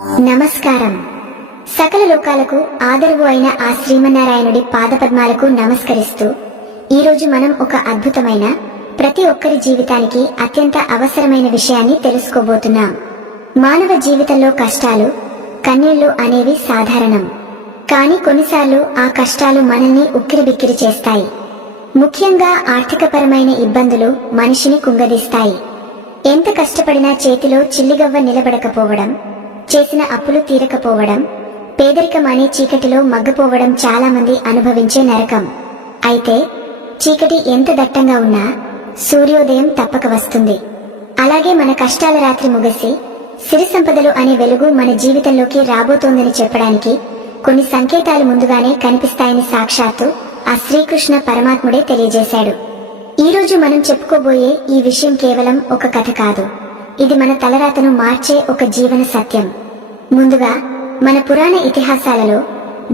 నమస్కారం. సకల లోకాలకు ఆదరువు అయిన ఆ శ్రీమన్నారాయణుడి పాదపద్మాలకు నమస్కరిస్తూ ఈరోజు మనం ఒక అద్భుతమైన, ప్రతి ఒక్కరి జీవితానికి అత్యంత అవసరమైన విషయాన్ని తెలుసుకోబోతున్నాం. మానవ జీవితంలో కష్టాలు, కన్నీళ్లు అనేవి సాధారణం. కానీ కొన్నిసార్లు ఆ కష్టాలు మనల్ని ఉక్కిరిబిక్కిరి చేస్తాయి. ముఖ్యంగా ఆర్థికపరమైన ఇబ్బందులు మనిషిని కుంగదీస్తాయి. ఎంత కష్టపడినా చేతిలో చిల్లిగవ్వ నిలబడకపోవడం, చేసిన అప్పులు తీరకపోవడం, పేదరికం అనే చీకటిలో మగ్గిపోవడం చాలా మంది అనుభవించే నరకం. అయితే చీకటి ఎంత దట్టంగా ఉన్నా సూర్యోదయం తప్పక వస్తుంది. అలాగే మన కష్టాల రాత్రి ముగిసి సిరి సంపదలు అనే వెలుగు మన జీవితంలోకి రాబోతోందని చెప్పడానికి కొన్ని సంకేతాలు ముందుగానే కనిపిస్తాయని సాక్షాత్తు ఆ శ్రీకృష్ణ పరమాత్ముడే తెలియజేశాడు. ఈరోజు మనం చెప్పుకోబోయే ఈ విషయం కేవలం ఒక కథ కాదు, ఇది మన తలరాతను మార్చే ఒక జీవన సత్యం. ముందుగా మన పురాణ ఇతిహాసాలలో,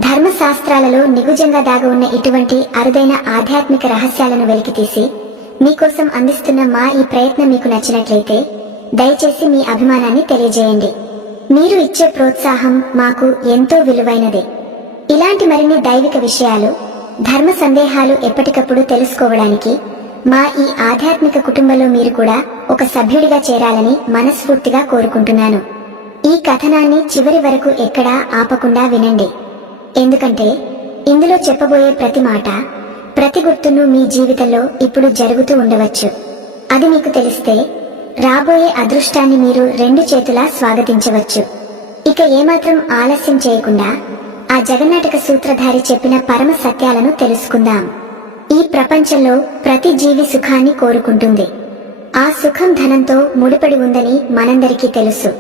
ధర్మశాస్త్రాలలో నిగుజంగా దాగి ఉన్న ఇటువంటి అరుదైన ఆధ్యాత్మిక రహస్యాలను వెలికితీసి మీకోసం అందిస్తున్న మా ఈ ప్రయత్నం మీకు నచ్చినట్లయితే దయచేసి మీ అభిమానాన్ని తెలియజేయండి. మీరు ఇచ్చే ప్రోత్సాహం మాకు ఎంతో విలువైనది. ఇలాంటి మరిన్ని దైవిక విషయాలు, ధర్మ సందేహాలు ఎప్పటికప్పుడు తెలుసుకోవడానికి మా ఈ ఆధ్యాత్మిక కుటుంబంలో మీరు కూడా ఒక సభ్యుడిగా చేరాలని మనస్ఫూర్తిగా కోరుకుంటున్నాను. ఈ కథనాన్ని చివరి వరకు ఎక్కడా ఆపకుండా వినండి. ఎందుకంటే ఇందులో చెప్పబోయే ప్రతి మాట, ప్రతి గుర్తును మీ జీవితంలో ఇప్పుడు జరుగుతూ ఉండవచ్చు. అది మీకు తెలిస్తే రాబోయే అదృష్టాన్ని మీరు రెండు చేతులా స్వాగతించవచ్చు. ఇక ఏమాత్రం ఆలస్యం చేయకుండా ఆ జగన్నాటక సూత్రధారి చెప్పిన పరమ సత్యాలను తెలుసుకుందాం. ఈ ప్రపంచంలో ప్రతి జీవి సుఖాన్ని కోరుకుంటుంది. ఆ సుఖం ధనంతో ముడిపడి ఉందని మనందరికీ తెలుసు.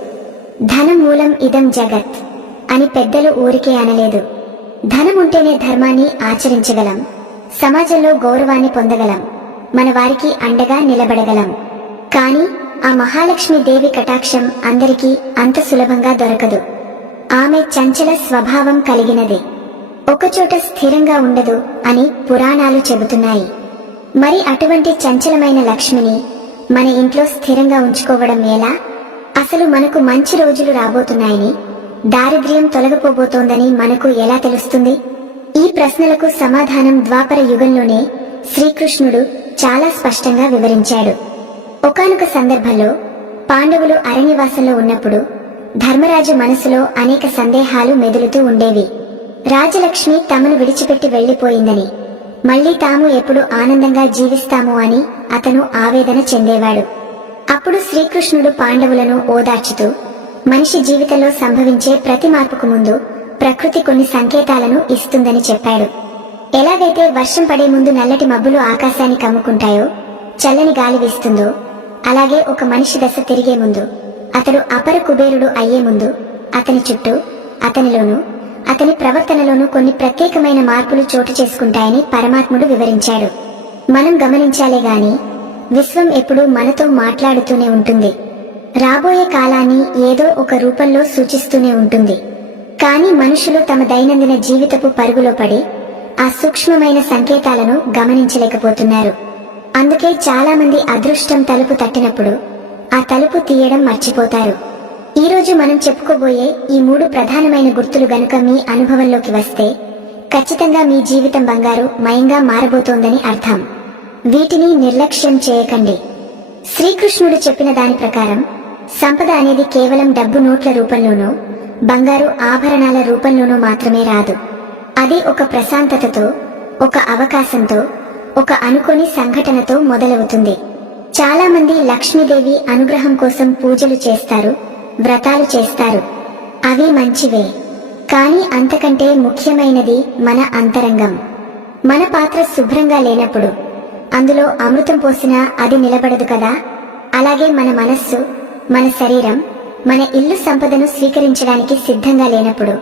ధనం మూలం ఇదం జగత్ అని పెద్దలు ఊరికే అనలేదు. ధనం ఉంటేనే ధర్మాన్ని ఆచరించగలం, సమాజంలో గౌరవాన్ని పొందగలం, మన వారికి అండగా నిలబడగలం. కానీ ఆ మహాలక్ష్మి దేవి కటాక్షం అందరికీ అంత సులభంగా దొరకదు. ఆమె చంచల స్వభావం కలిగినది, ఒకచోట స్థిరంగా ఉండదు అని పురాణాలు చెబుతున్నాయి. మరి అటువంటి చంచలమైన లక్ష్మిని మన ఇంట్లో స్థిరంగా ఉంచుకోవడం ఎలా? అసలు మనకు మంచి రోజులు రాబోతున్నాయని, దారిద్ర్యం తొలగిపోబోతోందని మనకు ఎలా తెలుస్తుంది? ఈ ప్రశ్నలకు సమాధానం ద్వాపర యుగంలోనే శ్రీకృష్ణుడు చాలా స్పష్టంగా వివరించాడు. ఒకానొక సందర్భంలో పాండవులు అరణ్యవాసంలో ఉన్నప్పుడు ధర్మరాజు మనసులో అనేక సందేహాలు మెదులుతూ ఉండేవి. రాజలక్ష్మి తమను విడిచిపెట్టి వెళ్లిపోయిందని, మళ్లీ తాము ఎప్పుడు ఆనందంగా జీవిస్తాము అని అతను ఆవేదన చెందేవాడు. అప్పుడు శ్రీకృష్ణుడు పాండవులను ఓదార్చుతూ, మనిషి జీవితంలో సంభవించే ప్రతి మార్పుకు ముందు ప్రకృతి కొన్ని సంకేతాలను ఇస్తుందని చెప్పాడు. ఎలాగైతే వర్షం పడే ముందు నల్లటి మబ్బులు ఆకాశాన్ని కమ్ముకుంటాయో, చల్లని గాలి వీస్తుందో, అలాగే ఒక మనిషి దశ తిరిగే ముందు, అతడు అపర కుబేరుడు అయ్యే ముందు అతని చుట్టూ, అతనిలోనూ, అతని ప్రవర్తనలోనూ కొన్ని ప్రత్యేకమైన మార్పులు చోటు చేసుకుంటాయని పరమాత్ముడు వివరించాడు. మనం గమనించాలే గాని విశ్వం ఎప్పుడూ మనతో మాట్లాడుతూనే ఉంటుంది. రాబోయే కాలాన్ని ఏదో ఒక రూపంలో సూచిస్తూనే ఉంటుంది. కానీ మనుషులు తమ దైనందిన జీవితపు పరుగులో పడి ఆ సూక్ష్మమైన సంకేతాలను గమనించలేకపోతున్నారు. అందుకే చాలా మంది అదృష్టం తలుపు తట్టినప్పుడు ఆ తలుపు తీయడం మర్చిపోతారు. ఈరోజు మనం చెప్పుకోబోయే ఈ 3 ప్రధానమైన గుర్తులు గనుక మీ అనుభవంలోకి వస్తే ఖచ్చితంగా మీ జీవితం బంగారు మయంగా మారబోతోందని అర్థం. వీటిని నిర్లక్ష్యం చేయకండి. శ్రీకృష్ణుడు చెప్పిన దాని ప్రకారం సంపద అనేది కేవలం డబ్బు నోట్ల రూపంలోనో, బంగారు ఆభరణాల రూపంలోనో మాత్రమే రాదు. అది ఒక ప్రశాంతతతో, ఒక అవకాశంతో, ఒక అనుకోని సంఘటనతో మొదలవుతుంది. చాలా మంది లక్ష్మీదేవి అనుగ్రహం కోసం పూజలు చేస్తారు, వ్రతాలు చేస్తారు. అవి మంచివే. కానీ అంతకంటే ముఖ్యమైనది మన అంతరంగం. మన పాత్ర శుభ్రంగా లేనప్పుడు అందులో అమృతం పోసినా అది నిలబడదు కదా. అలాగే మన మనస్సు, మన శరీరం, మన ఇల్లు సంపదను స్వీకరించడానికి సిద్ధంగా లేనప్పుడు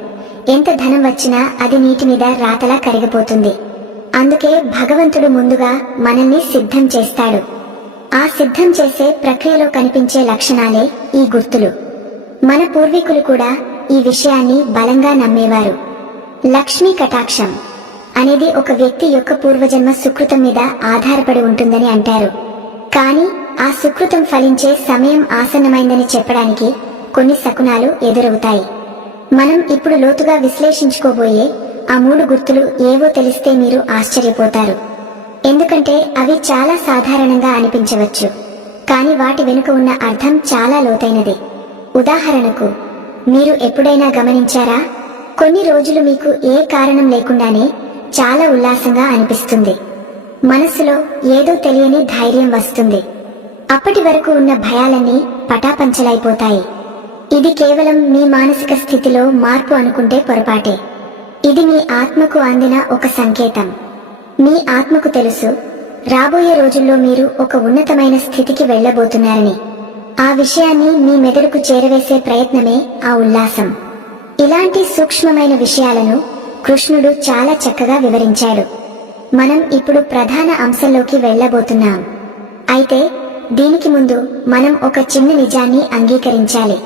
ఎంత ధనం వచ్చినా అది నీటి మీద రాతలా కరిగిపోతుంది. అందుకే భగవంతుడు ముందుగా మనల్ని సిద్ధం చేస్తాడు. ఆ సిద్ధం చేసే ప్రక్రియలో కనిపించే లక్షణాలే ఈ గుర్తులు. మన పూర్వీకులు కూడా ఈ విషయాన్ని బలంగా నమ్మేవారు. లక్ష్మీ కటాక్షం అనేది ఒక వ్యక్తి యొక్క పూర్వజన్మ సుకృతం మీద ఆధారపడి ఉంటుందని అంటారు. కానీ ఆ సుకృతం ఫలించే సమయం ఆసన్నమైందని చెప్పడానికి కొన్ని శకునాలు ఎదురవుతాయి. మనం ఇప్పుడు లోతుగా విశ్లేషించుకోబోయే ఆ 3 గుర్తులు ఏవో తెలిస్తే మీరు ఆశ్చర్యపోతారు. ఎందుకంటే అవి చాలా సాధారణంగా అనిపించవచ్చు, కానీ వాటి వెనుక ఉన్న అర్థం చాలా లోతైనది. ఉదాహరణకు, మీరు ఎప్పుడైనా గమనించారా? కొన్ని రోజులు మీకు ఏ కారణం లేకుండానే చాలా ఉల్లాసంగా అనిపిస్తుంది. మనసులో ఏదో తెలియని ధైర్యం వస్తుంది. అప్పటి వరకు ఉన్న భయాలన్నీ పటాపంచలైపోతాయి. ఇది కేవలం మీ మానసిక స్థితిలో మార్పు అనుకుంటే పొరపాటే. ఇది మీ ఆత్మకు అందిన ఒక సంకేతం. మీ ఆత్మకు తెలుసు, రాబోయే రోజుల్లో మీరు ఒక ఉన్నతమైన స్థితికి వెళ్ళబోతున్నారని. ఆ విషయాన్ని మీ మెదడుకు చేరవేసే ప్రయత్నమే ఆ ఉల్లాసం. ఇలాంటి సూక్ష్మమైన విషయాలను కృష్ణుడు చాలా చక్కగా వివరించాడు. మనం ఇప్పుడు ప్రధాన అంశంలోకి వెళ్ళబోతున్నాం. అయితే దీనికి ముందు మనం ఒక చిన్న నిజాన్ని అంగీకరించాలి.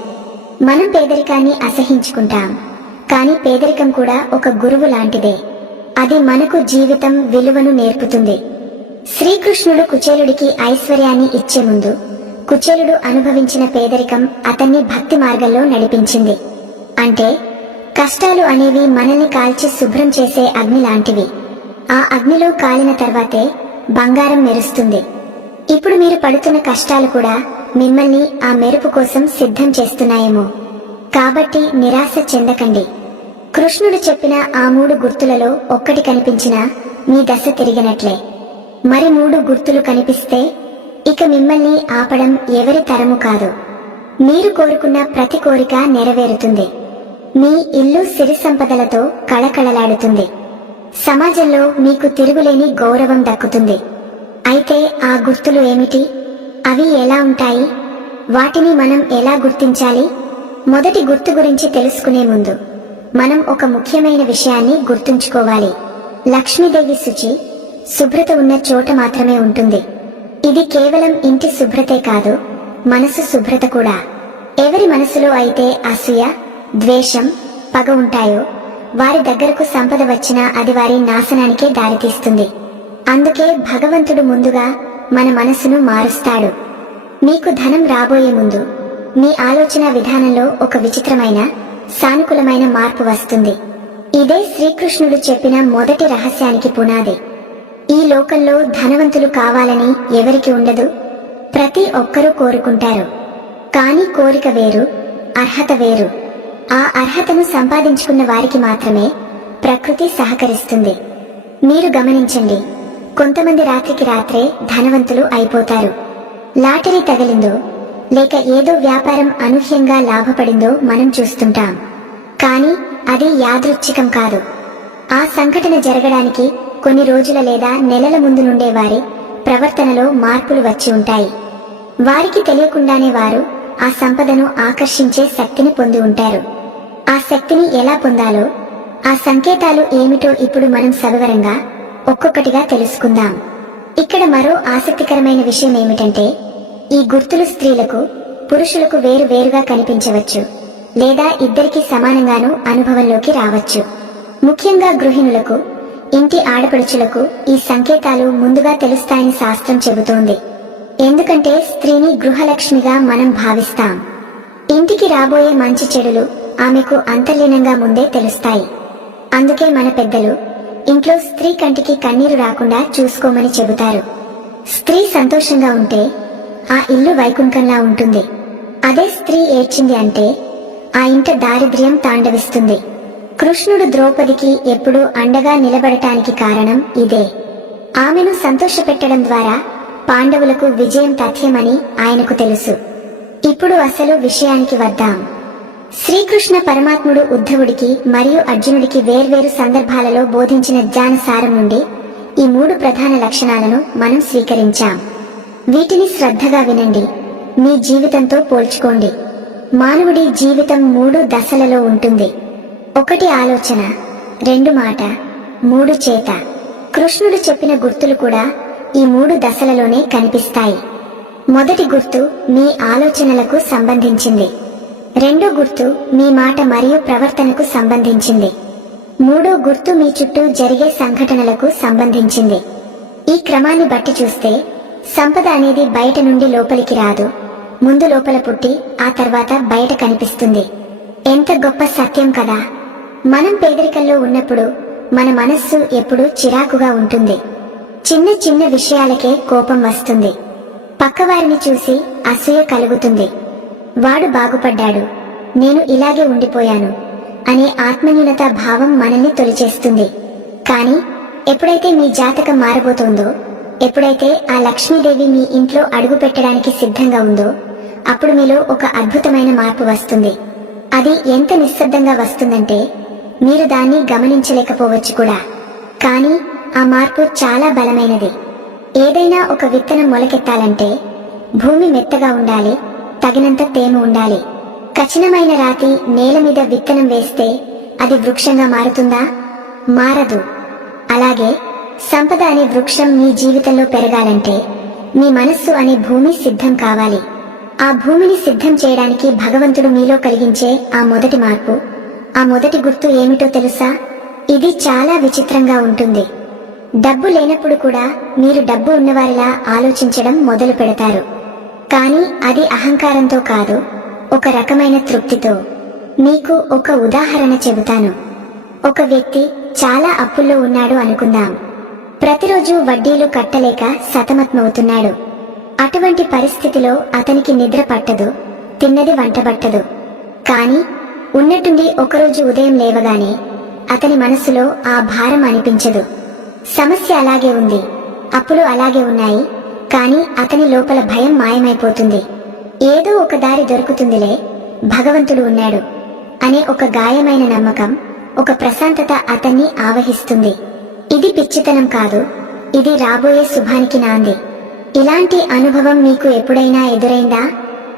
మనం పేదరికాన్ని అసహించుకుంటాం, కానీ పేదరికం కూడా ఒక గురువు లాంటిదే. అది మనకు జీవితం విలువను నేర్పుతుంది. శ్రీకృష్ణుడు కుచేలుడికి ఐశ్వర్యాన్ని ఇచ్చే ముందు కుచేలుడు అనుభవించిన పేదరికం అతన్ని భక్తి మార్గంలో నడిపించింది. అంటే కష్టాలు అనేవి మనల్ని కాల్చి శుభ్రం చేసే అగ్ని లాంటివి. ఆ అగ్నిలో కాలిన తర్వాతే బంగారం మెరుస్తుంది. ఇప్పుడు మీరు పడుతున్న కష్టాలు కూడా మిమ్మల్ని ఆ మెరుపు కోసం సిద్ధం చేస్తున్నాయేమో. కాబట్టి నిరాశ చెందకండి. కృష్ణుడు చెప్పిన ఆ 3 గుర్తులలో ఒక్కటి కనిపించినా మీ దశ తిరిగినట్లే. మరి 3 గుర్తులు కనిపిస్తే ఇక మిమ్మల్ని ఆపడం ఎవరి తరము కాదు. మీరు కోరుకున్న ప్రతి కోరిక నెరవేరుతుంది. మీ ఇల్లు సిరి సంపదలతో కళకళలాడుతుంది. సమాజంలో మీకు తిరుగులేని గౌరవం దక్కుతుంది. అయితే ఆ గుర్తులు ఏమిటి? అవి ఎలా ఉంటాయి? వాటిని మనం ఎలా గుర్తించాలి? మొదటి గుర్తు గురించి తెలుసుకునే ముందు మనం ఒక ముఖ్యమైన విషయాన్ని గుర్తుంచుకోవాలి. లక్ష్మీదేవి శుచి, శుభ్రత ఉన్న చోట మాత్రమే ఉంటుంది. ఇది కేవలం ఇంటి శుభ్రతే కాదు, మనసు శుభ్రత కూడా. ఎవరి మనసులో అయితే అసూయ, ద్వేషం, పగ ఉంటాయో వారి దగ్గరకు సంపద వచ్చినా అది వారి నాశనానికే దారితీస్తుంది. అందుకే భగవంతుడు ముందుగా మన మనసును మారుస్తాడు. మీకు ధనం రాబోయే ముందు మీ ఆలోచన విధానంలో ఒక విచిత్రమైన, సానుకూలమైన మార్పు వస్తుంది. ఇదే శ్రీకృష్ణుడు చెప్పిన మొదటి రహస్యానికి పునాది. ఈ లోకంలో ధనవంతులు కావాలని ఎవరికి ఉండదు? ప్రతి ఒక్కరూ కోరుకుంటారు. కానీ కోరిక వేరు, అర్హత వేరు. ఆ అర్హతను సంపాదించుకున్న వారికి మాత్రమే ప్రకృతి సహకరిస్తుంది. మీరు గమనించండి, కొంతమంది రాత్రికి రాత్రే ధనవంతులు అయిపోతారు. లాటరీ తగిలిందో లేక ఏదో వ్యాపారం అనూహ్యంగా లాభపడిందో మనం చూస్తుంటాం. కానీ అది యాదృచ్ఛికం కాదు. ఆ సంఘటన జరగడానికి కొన్ని రోజుల లేదా నెలల ముందు నుండే వారి ప్రవర్తనలో మార్పులు వచ్చి ఉంటాయి. వారికి తెలియకుండానే వారు ఆ సంపదను ఆకర్షించే శక్తిని పొంది ఉంటారు. ఆ శక్తిని ఎలా పొందాలో, ఆ సంకేతాలు ఏమిటో ఇప్పుడు మనం సవివరంగా ఒక్కొక్కటిగా తెలుసుకుందాం. ఇక్కడ మరో ఆసక్తికరమైన విషయం ఏమిటంటే, ఈ గుర్తులు స్త్రీలకు, పురుషులకు వేరు వేరుగా కనిపించవచ్చు, లేదా ఇద్దరికీ సమానంగానూ అనుభవంలోకి రావచ్చు. ముఖ్యంగా గృహిణులకు, ఇంటి ఆడపడుచులకు ఈ సంకేతాలు ముందుగా తెలుస్తాయని శాస్త్రం చెబుతోంది. ఎందుకంటే స్త్రీని గృహలక్ష్మిగా మనం భావిస్తాం. ఇంటికి రాబోయే మంచి చెడులు ఆమెకు అంతర్లీనంగా ముందే తెలుస్తాయి. అందుకే మన పెద్దలు ఇంట్లో స్త్రీ కంటికి కన్నీరు రాకుండా చూసుకోమని చెబుతారు. స్త్రీ సంతోషంగా ఉంటే ఆ ఇల్లు వైకుంఠంలా ఉంటుంది. అదే స్త్రీ ఏడ్చింది అంటే ఆ ఇంట దారిద్ర్యం తాండవిస్తుంది. కృష్ణుడు ద్రౌపదికి ఎప్పుడూ అండగా నిలబడటానికి కారణం ఇదే. ఆమెను సంతోషపెట్టడం ద్వారా పాండవులకు విజయం తథ్యమని ఆయనకు తెలుసు. ఇప్పుడు అసలు విషయానికి వద్దాం. శ్రీకృష్ణ పరమాత్ముడు ఉద్ధవుడికి మరియు అర్జునుడికి వేర్వేరు సందర్భాలలో బోధించిన జ్ఞానసారం నుండి ఈ 3 ప్రధాన లక్షణాలను మనం స్వీకరించాం. వీటిని శ్రద్ధగా వినండి, మీ జీవితంతో పోల్చుకోండి. మానవుడి జీవితం 3 దశలలో ఉంటుంది. 1 ఆలోచన, 2 మాట, 3 చేత. కృష్ణుడు చెప్పిన గుర్తులు కూడా ఈ 3 దశలలోనే కనిపిస్తాయి. మొదటి గుర్తు మీ ఆలోచనలకు సంబంధించింది. 2వ గుర్తు మీ మాట మరియు ప్రవర్తనకు సంబంధించింది. 3వ గుర్తు మీ చుట్టూ జరిగే సంఘటనలకు సంబంధించింది. ఈ క్రమాన్ని బట్టి చూస్తే సంపద అనేది బయట నుండి లోపలికి రాదు, ముందు లోపల పుట్టి ఆ తర్వాత బయట కనిపిస్తుంది. ఎంత గొప్ప సత్యం కదా. మనం పేదరికంలో ఉన్నప్పుడు మన మనస్సు ఎప్పుడూ చిరాకుగా ఉంటుంది. చిన్న చిన్న విషయాలకే కోపం వస్తుంది. పక్కవారిని చూసి అసూయ కలుగుతుంది. వాడు బాగుపడ్డాడు, నేను ఇలాగే ఉండిపోయాను అనే ఆత్మన్యూనతా భావం మనల్ని తొలిచేస్తుంది. కానీ ఎప్పుడైతే మీ జాతకం మారబోతోందో, ఎప్పుడైతే ఆ లక్ష్మీదేవి మీ ఇంట్లో అడుగు పెట్టడానికి సిద్ధంగా ఉందో, అప్పుడు మీలో ఒక అద్భుతమైన మార్పు వస్తుంది. అది ఎంత నిశ్శబ్దంగా వస్తుందంటే మీరు దాన్ని గమనించలేకపోవచ్చు కూడా. కానీ ఆ మార్పు చాలా బలమైనది. ఏదైనా ఒక విత్తనం మొలకెత్తాలంటే భూమి మెత్తగా ఉండాలి, తగినంత తేమ ఉండాలి. కఠినమైన రాతి నేల మీద విత్తనం వేస్తే అది వృక్షంగా మారుతుందా? మారదు. అలాగే సంపద అనే వృక్షం మీ జీవితంలో పెరగాలంటే మీ మనస్సు అనే భూమి సిద్ధం కావాలి. ఆ భూమిని సిద్ధం చేయడానికి భగవంతుడు మీలో కలిగించే ఆ మొదటి మార్పు, ఆ మొదటి గుర్తు ఏమిటో తెలుసా? ఇది చాలా విచిత్రంగా ఉంటుంది. డబ్బు లేనప్పుడు కూడా మీరు డబ్బు ఉన్నవారిలా ఆలోచించడం మొదలు పెడతారు. కానీ అది అహంకారంతో కాదు, ఒక రకమైన తృప్తితో. మీకు ఒక ఉదాహరణ చెబుతాను. ఒక వ్యక్తి చాలా అప్పుల్లో ఉన్నాడు అనుకుందాం. ప్రతిరోజు వడ్డీలు కట్టలేక సతమతమవుతున్నాడు. అటువంటి పరిస్థితిలో అతనికి నిద్ర పట్టదు, తిన్నది వంటబట్టదు. కానీ ఉన్నట్టుండి ఒకరోజు ఉదయం లేవగానే అతని మనసులో ఆ భారం అనిపించదు. సమస్య అలాగే ఉంది, అప్పులు అలాగే ఉన్నాయి, కానీ అతని లోపల భయం మాయమైపోతుంది. ఏదో ఒక దారి దొరుకుతుందిలే, భగవంతుడు ఉన్నాడు అనే ఒక గాయమైన నమ్మకం, ఒక ప్రశాంతత అతన్ని ఆవహిస్తుంది. ఇది పిచ్చితనం కాదు, ఇది రాబోయే శుభానికి నాంది. ఇలాంటి అనుభవం మీకు ఎప్పుడైనా ఎదురైందా?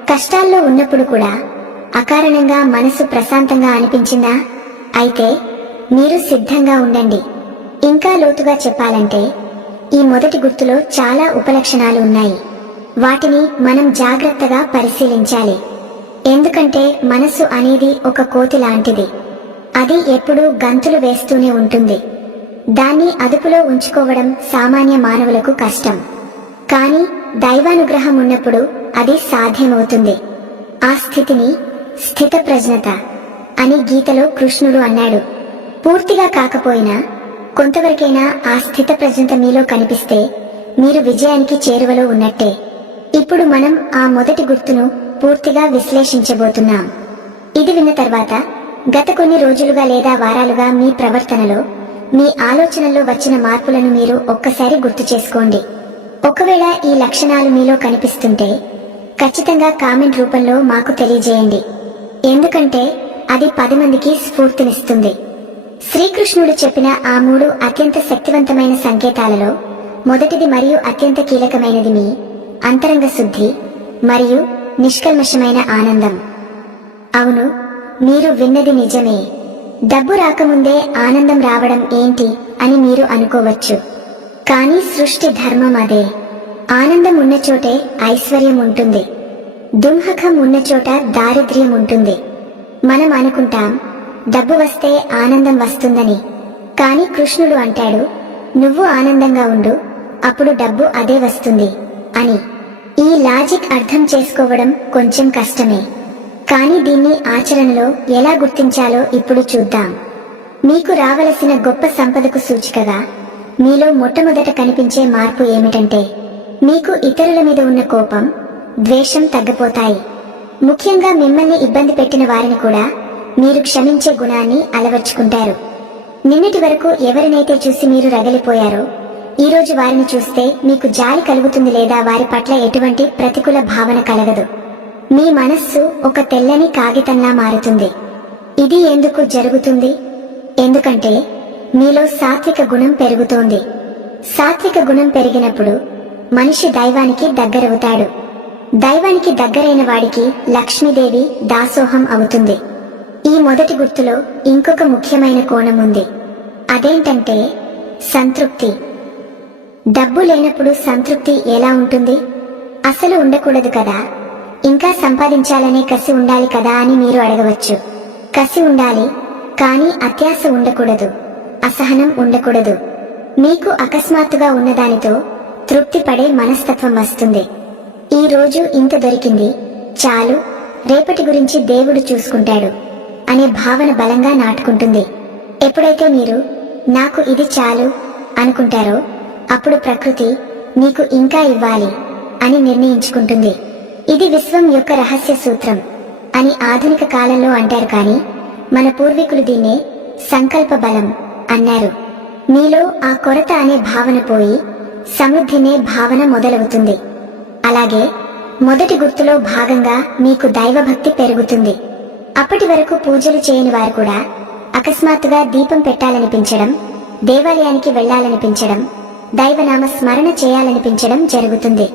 కష్టాల్లో ఉన్నప్పుడు కూడా అకారణంగా మనసు ప్రశాంతంగా అనిపించిందా? అయితే మీరు సిద్ధంగా ఉండండి. ఇంకా లోతుగా చెప్పాలంటే ఈ మొదటి గుర్తులో చాలా ఉపలక్షణాలు ఉన్నాయి. వాటిని మనం జాగ్రత్తగా పరిశీలించాలి. ఎందుకంటే మనసు అనేది ఒక కోతి లాంటిది. అది ఎప్పుడూ గంతులు వేస్తూనే ఉంటుంది. దాన్ని అదుపులో ఉంచుకోవడం సామాన్య మానవులకు కష్టం. కానీ దైవానుగ్రహం ఉన్నప్పుడు అది సాధ్యమవుతుంది. ఆ స్థితిని స్థితప్రజ్ఞత అని గీతలో కృష్ణుడు అన్నాడు. పూర్తిగా కాకపోయినా కొంతవరకైనా ఆ స్థితప్రజ్ఞత మీలో కనిపిస్తే మీరు విజయానికి చేరువలో ఉన్నట్టే. ఇప్పుడు మనం ఆ మొదటి గుర్తును పూర్తిగా విశ్లేషించబోతున్నాం. ఇది విన్న తర్వాత గత కొన్ని రోజులుగా లేదా వారాలుగా మీ ప్రవర్తనలో, మీ ఆలోచనల్లో వచ్చిన మార్పులను మీరు ఒక్కసారి గుర్తు చేసుకోండి. ఒకవేళ ఈ లక్షణాలు మీలో కనిపిస్తుంటే ఖచ్చితంగా కామెంట్ రూపంలో మాకు తెలియజేయండి. ఎందుకంటే అది 10 మందికి స్ఫూర్తినిస్తుంది. శ్రీకృష్ణుడు చెప్పిన ఆ 3 అత్యంత శక్తివంతమైన సంకేతాలలో మొదటిది మరియు అత్యంత కీలకమైనది మీ అంతరంగ శుద్ధి మరియు నిష్కల్మషమైన ఆనందం. అవును, మీరు విన్నది నిజమే. డబ్బు రాకముందే ఆనందం రావడం ఏంటి అని మీరు అనుకోవచ్చు. కానీ సృష్టి ధర్మం అదే. ఆనందం ఉన్న చోటే ఐశ్వర్యం ఉంటుంది. దుంహకం ఉన్న చోట దారిద్ర్యం ఉంటుంది. మనం అనుకుంటాం డబ్బు వస్తే ఆనందం వస్తుందని. కానీ కృష్ణుడు అంటాడు, నువ్వు ఆనందంగా ఉండు, అప్పుడు డబ్బు అదే వస్తుంది అని. ఈ లాజిక్ అర్థం చేసుకోవడం కొంచెం కష్టమే. కానీ దీన్ని ఆచరణలో ఎలా గుర్తించాలో ఇప్పుడు చూద్దాం. మీకు రావలసిన గొప్ప సంపదకు సూచికగా మీలో మొట్టమొదట కనిపించే మార్పు ఏమిటంటే మీకు ఇతరుల మీద ఉన్న కోపం, ద్వేషం తగ్గిపోతాయి. ముఖ్యంగా మిమ్మల్ని ఇబ్బంది పెట్టిన వారిని కూడా మీరు క్షమించే గుణాన్ని అలవర్చుకుంటారు. నిన్నటి వరకు ఎవరినైతే చూసి మీరు రగిలిపోయారో, ఈరోజు వారిని చూస్తే మీకు జాలి కలుగుతుంది లేదా వారి పట్ల ఎటువంటి ప్రతికూల భావన కలగదు. మీ మనస్సు ఒక తెల్లని కాగితంలా మారుతుంది. ఇది ఎందుకు జరుగుతుంది? ఎందుకంటే మీలో సాత్విక గుణం పెరుగుతోంది. సాత్విక గుణం పెరిగినప్పుడు మనిషి దైవానికి దగ్గరవుతాడు. దైవానికి దగ్గరైన వాడికి లక్ష్మీదేవి దాసోహం అవుతుంది. ఈ మొదటి గుర్తులో ఇంకొక ముఖ్యమైన కోణం ఉంది. అదేంటంటే సంతృప్తి. డబ్బు లేనప్పుడు సంతృప్తి ఎలా ఉంటుంది? అసలు ఉండకూడదు కదా. ఇంకా సంపాదించాలనే కసి ఉండాలి కదా అని మీరు అడగవచ్చు. కసి ఉండాలి, కానీ అత్యాశ ఉండకూడదు, అసహనం ఉండకూడదు. మీకు అకస్మాత్తుగా ఉన్నదానితో తృప్తి పడే మనస్తత్వం వస్తుంది. ఈ రోజు ఇంత దొరికింది, చాలు, రేపటి గురించి దేవుడు చూసుకుంటాడు అనే భావన బలంగా నాటుకుంటుంది. ఎప్పుడైతే మీరు నాకు ఇది చాలు అనుకుంటారో అప్పుడు ప్రకృతి నీకు ఇంకా ఇవ్వాలి అని నిర్ణయించుకుంటుంది. ఇది విశ్వం యొక్క రహస్య సూత్రం అని ఆధునిక కాలంలో అంటారు, కానీ మన పూర్వీకులు దీన్నే సంకల్ప బలం అన్నారు. మీలో ఆ కొరత అనే భావన పోయి సమృద్ధినే భావన మొదలవుతుంది. అలాగే మొదటి గుర్తులో భాగంగా మీకు దైవభక్తి పెరుగుతుంది. అప్పటి వరకు పూజలు చేయని వారు కూడా అకస్మాత్తుగా దీపం పెట్టాలనిపించడం, దేవాలయానికి వెళ్లాలనిపించడం, దైవనామ స్మరణ చేయాలనిపించడం జరుగుతుంది.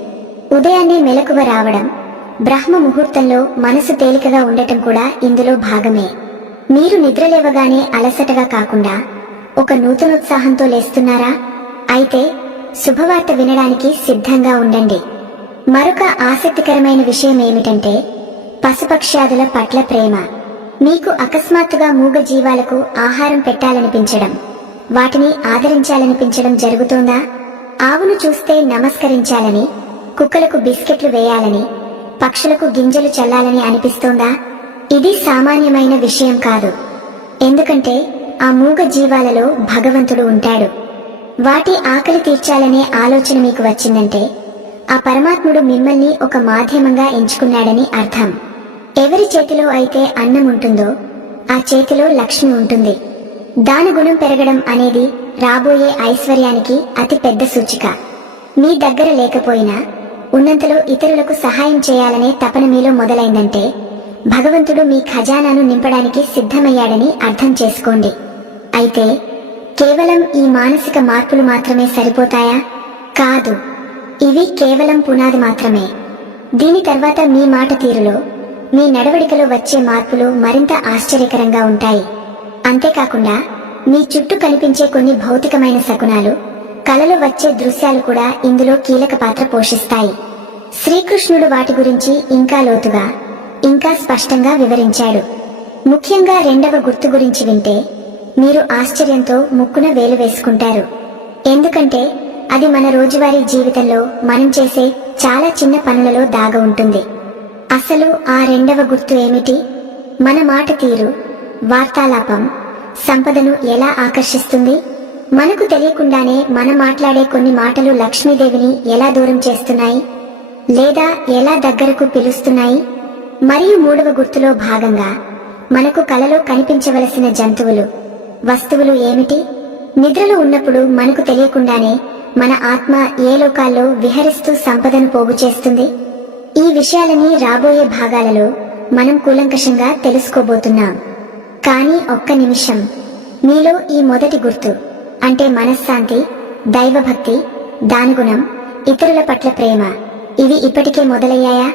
ఉదయాన్నే మెలకువ రావడం, బ్రహ్మ ముహూర్తంలో మనసు తేలికగా ఉండటం కూడా ఇందులో భాగమే. మీరు నిద్రలేవగానే అలసటగా కాకుండా ఒక నూతనోత్సాహంతో లేస్తున్నారా? అయితే శుభవార్త వినడానికి సిద్ధంగా ఉండండి. మరొక ఆసక్తికరమైన విషయం ఏమిటంటే పశుపక్ష్యాదుల పట్ల ప్రేమ. మీకు అకస్మాత్తుగా మూగ జీవాలకు ఆహారం పెట్టాలనిపించడం, వాటిని ఆదరించాలనిపించడం జరుగుతోందా? ఆవును చూస్తే నమస్కరించాలని, కుక్కలకు బిస్కెట్లు వేయాలని, పక్షులకు గింజలు చల్లాలని అనిపిస్తోందా? ఇది సామాన్యమైన విషయం కాదు. ఎందుకంటే ఆ మూగ జీవాలలో భగవంతుడు ఉంటాడు. వాటి ఆకలి తీర్చాలనే ఆలోచన మీకు వచ్చిందంటే ఆ పరమాత్ముడు మిమ్మల్ని ఒక మాధ్యమంగా ఎంచుకున్నాడని అర్థం. ఎవరి చేతిలో అయితే అన్నం ఉంటుందో ఆ చేతిలో లక్ష్మి ఉంటుంది. దానగుణం పెరగడం అనేది రాబోయే ఐశ్వర్యానికి అతి పెద్ద సూచిక. మీ దగ్గర లేకపోయినా ఉన్నంతలో ఇతరులకు సహాయం చేయాలనే తపన మీలో మొదలైందంటే భగవంతుడు మీ ఖజానాను నింపడానికి సిద్ధమయ్యాడని అర్థం చేసుకోండి. అయితే కేవలం ఈ మానసిక మార్పులు మాత్రమే సరిపోతాయా? కాదు, ఇవి కేవలం పునాది మాత్రమే. దీని తర్వాత మీ మాట తీరులో, మీ నడవడికలో వచ్చే మార్పులు మరింత ఆశ్చర్యకరంగా ఉంటాయి. అంతేకాకుండా మీ చుట్టూ కనిపించే కొన్ని భౌతికమైన శకునాలు, కలలో వచ్చే దృశ్యాలు కూడా ఇందులో కీలక పాత్ర పోషిస్తాయి. శ్రీకృష్ణుడు వాటి గురించి ఇంకా లోతుగా, ఇంకా స్పష్టంగా వివరించాడు. ముఖ్యంగా రెండవ గుర్తు గురించి వింటే మీరు ఆశ్చర్యంతో ముక్కున వేలు వేసుకుంటారు. ఎందుకంటే అది మన రోజువారీ జీవితంలో మనం చేసే చాలా చిన్న పనులలో దాగ ఉంటుంది. అసలు ఆ రెండవ గుర్తు ఏమిటి? మన మాట తీరు, వార్తాలాపం సంపదను ఎలా ఆకర్షిస్తుంది? మనకు తెలియకుండానే మనం మాట్లాడే కొన్ని మాటలు లక్ష్మీదేవిని ఎలా దూరం చేస్తున్నాయి, లేదా ఎలా దగ్గరకు పిలుస్తున్నాయి? మరియు మూడవ గుర్తులో భాగంగా మనకు కలలో కనిపించవలసిన జంతువులు, వస్తువులు ఏమిటి? నిద్రలో ఉన్నప్పుడు మనకు తెలియకుండానే మన ఆత్మ ఏ లోకాల్లో విహరిస్తూ సంపదను పోగు చేస్తుంది? ఈ విషయాలని రాబోయే భాగాలలో మనం కూలంకషంగా తెలుసుకోబోతున్నాం. కానీ ఒక్క నిమిషం, మీలో ఈ మొదటి గుర్తు అంటే మనశ్శాంతి, దైవభక్తి, దానగుణం, ఇతరుల పట్ల ప్రేమ, ఇవి ఇప్పటికే మొదలయ్యాయా?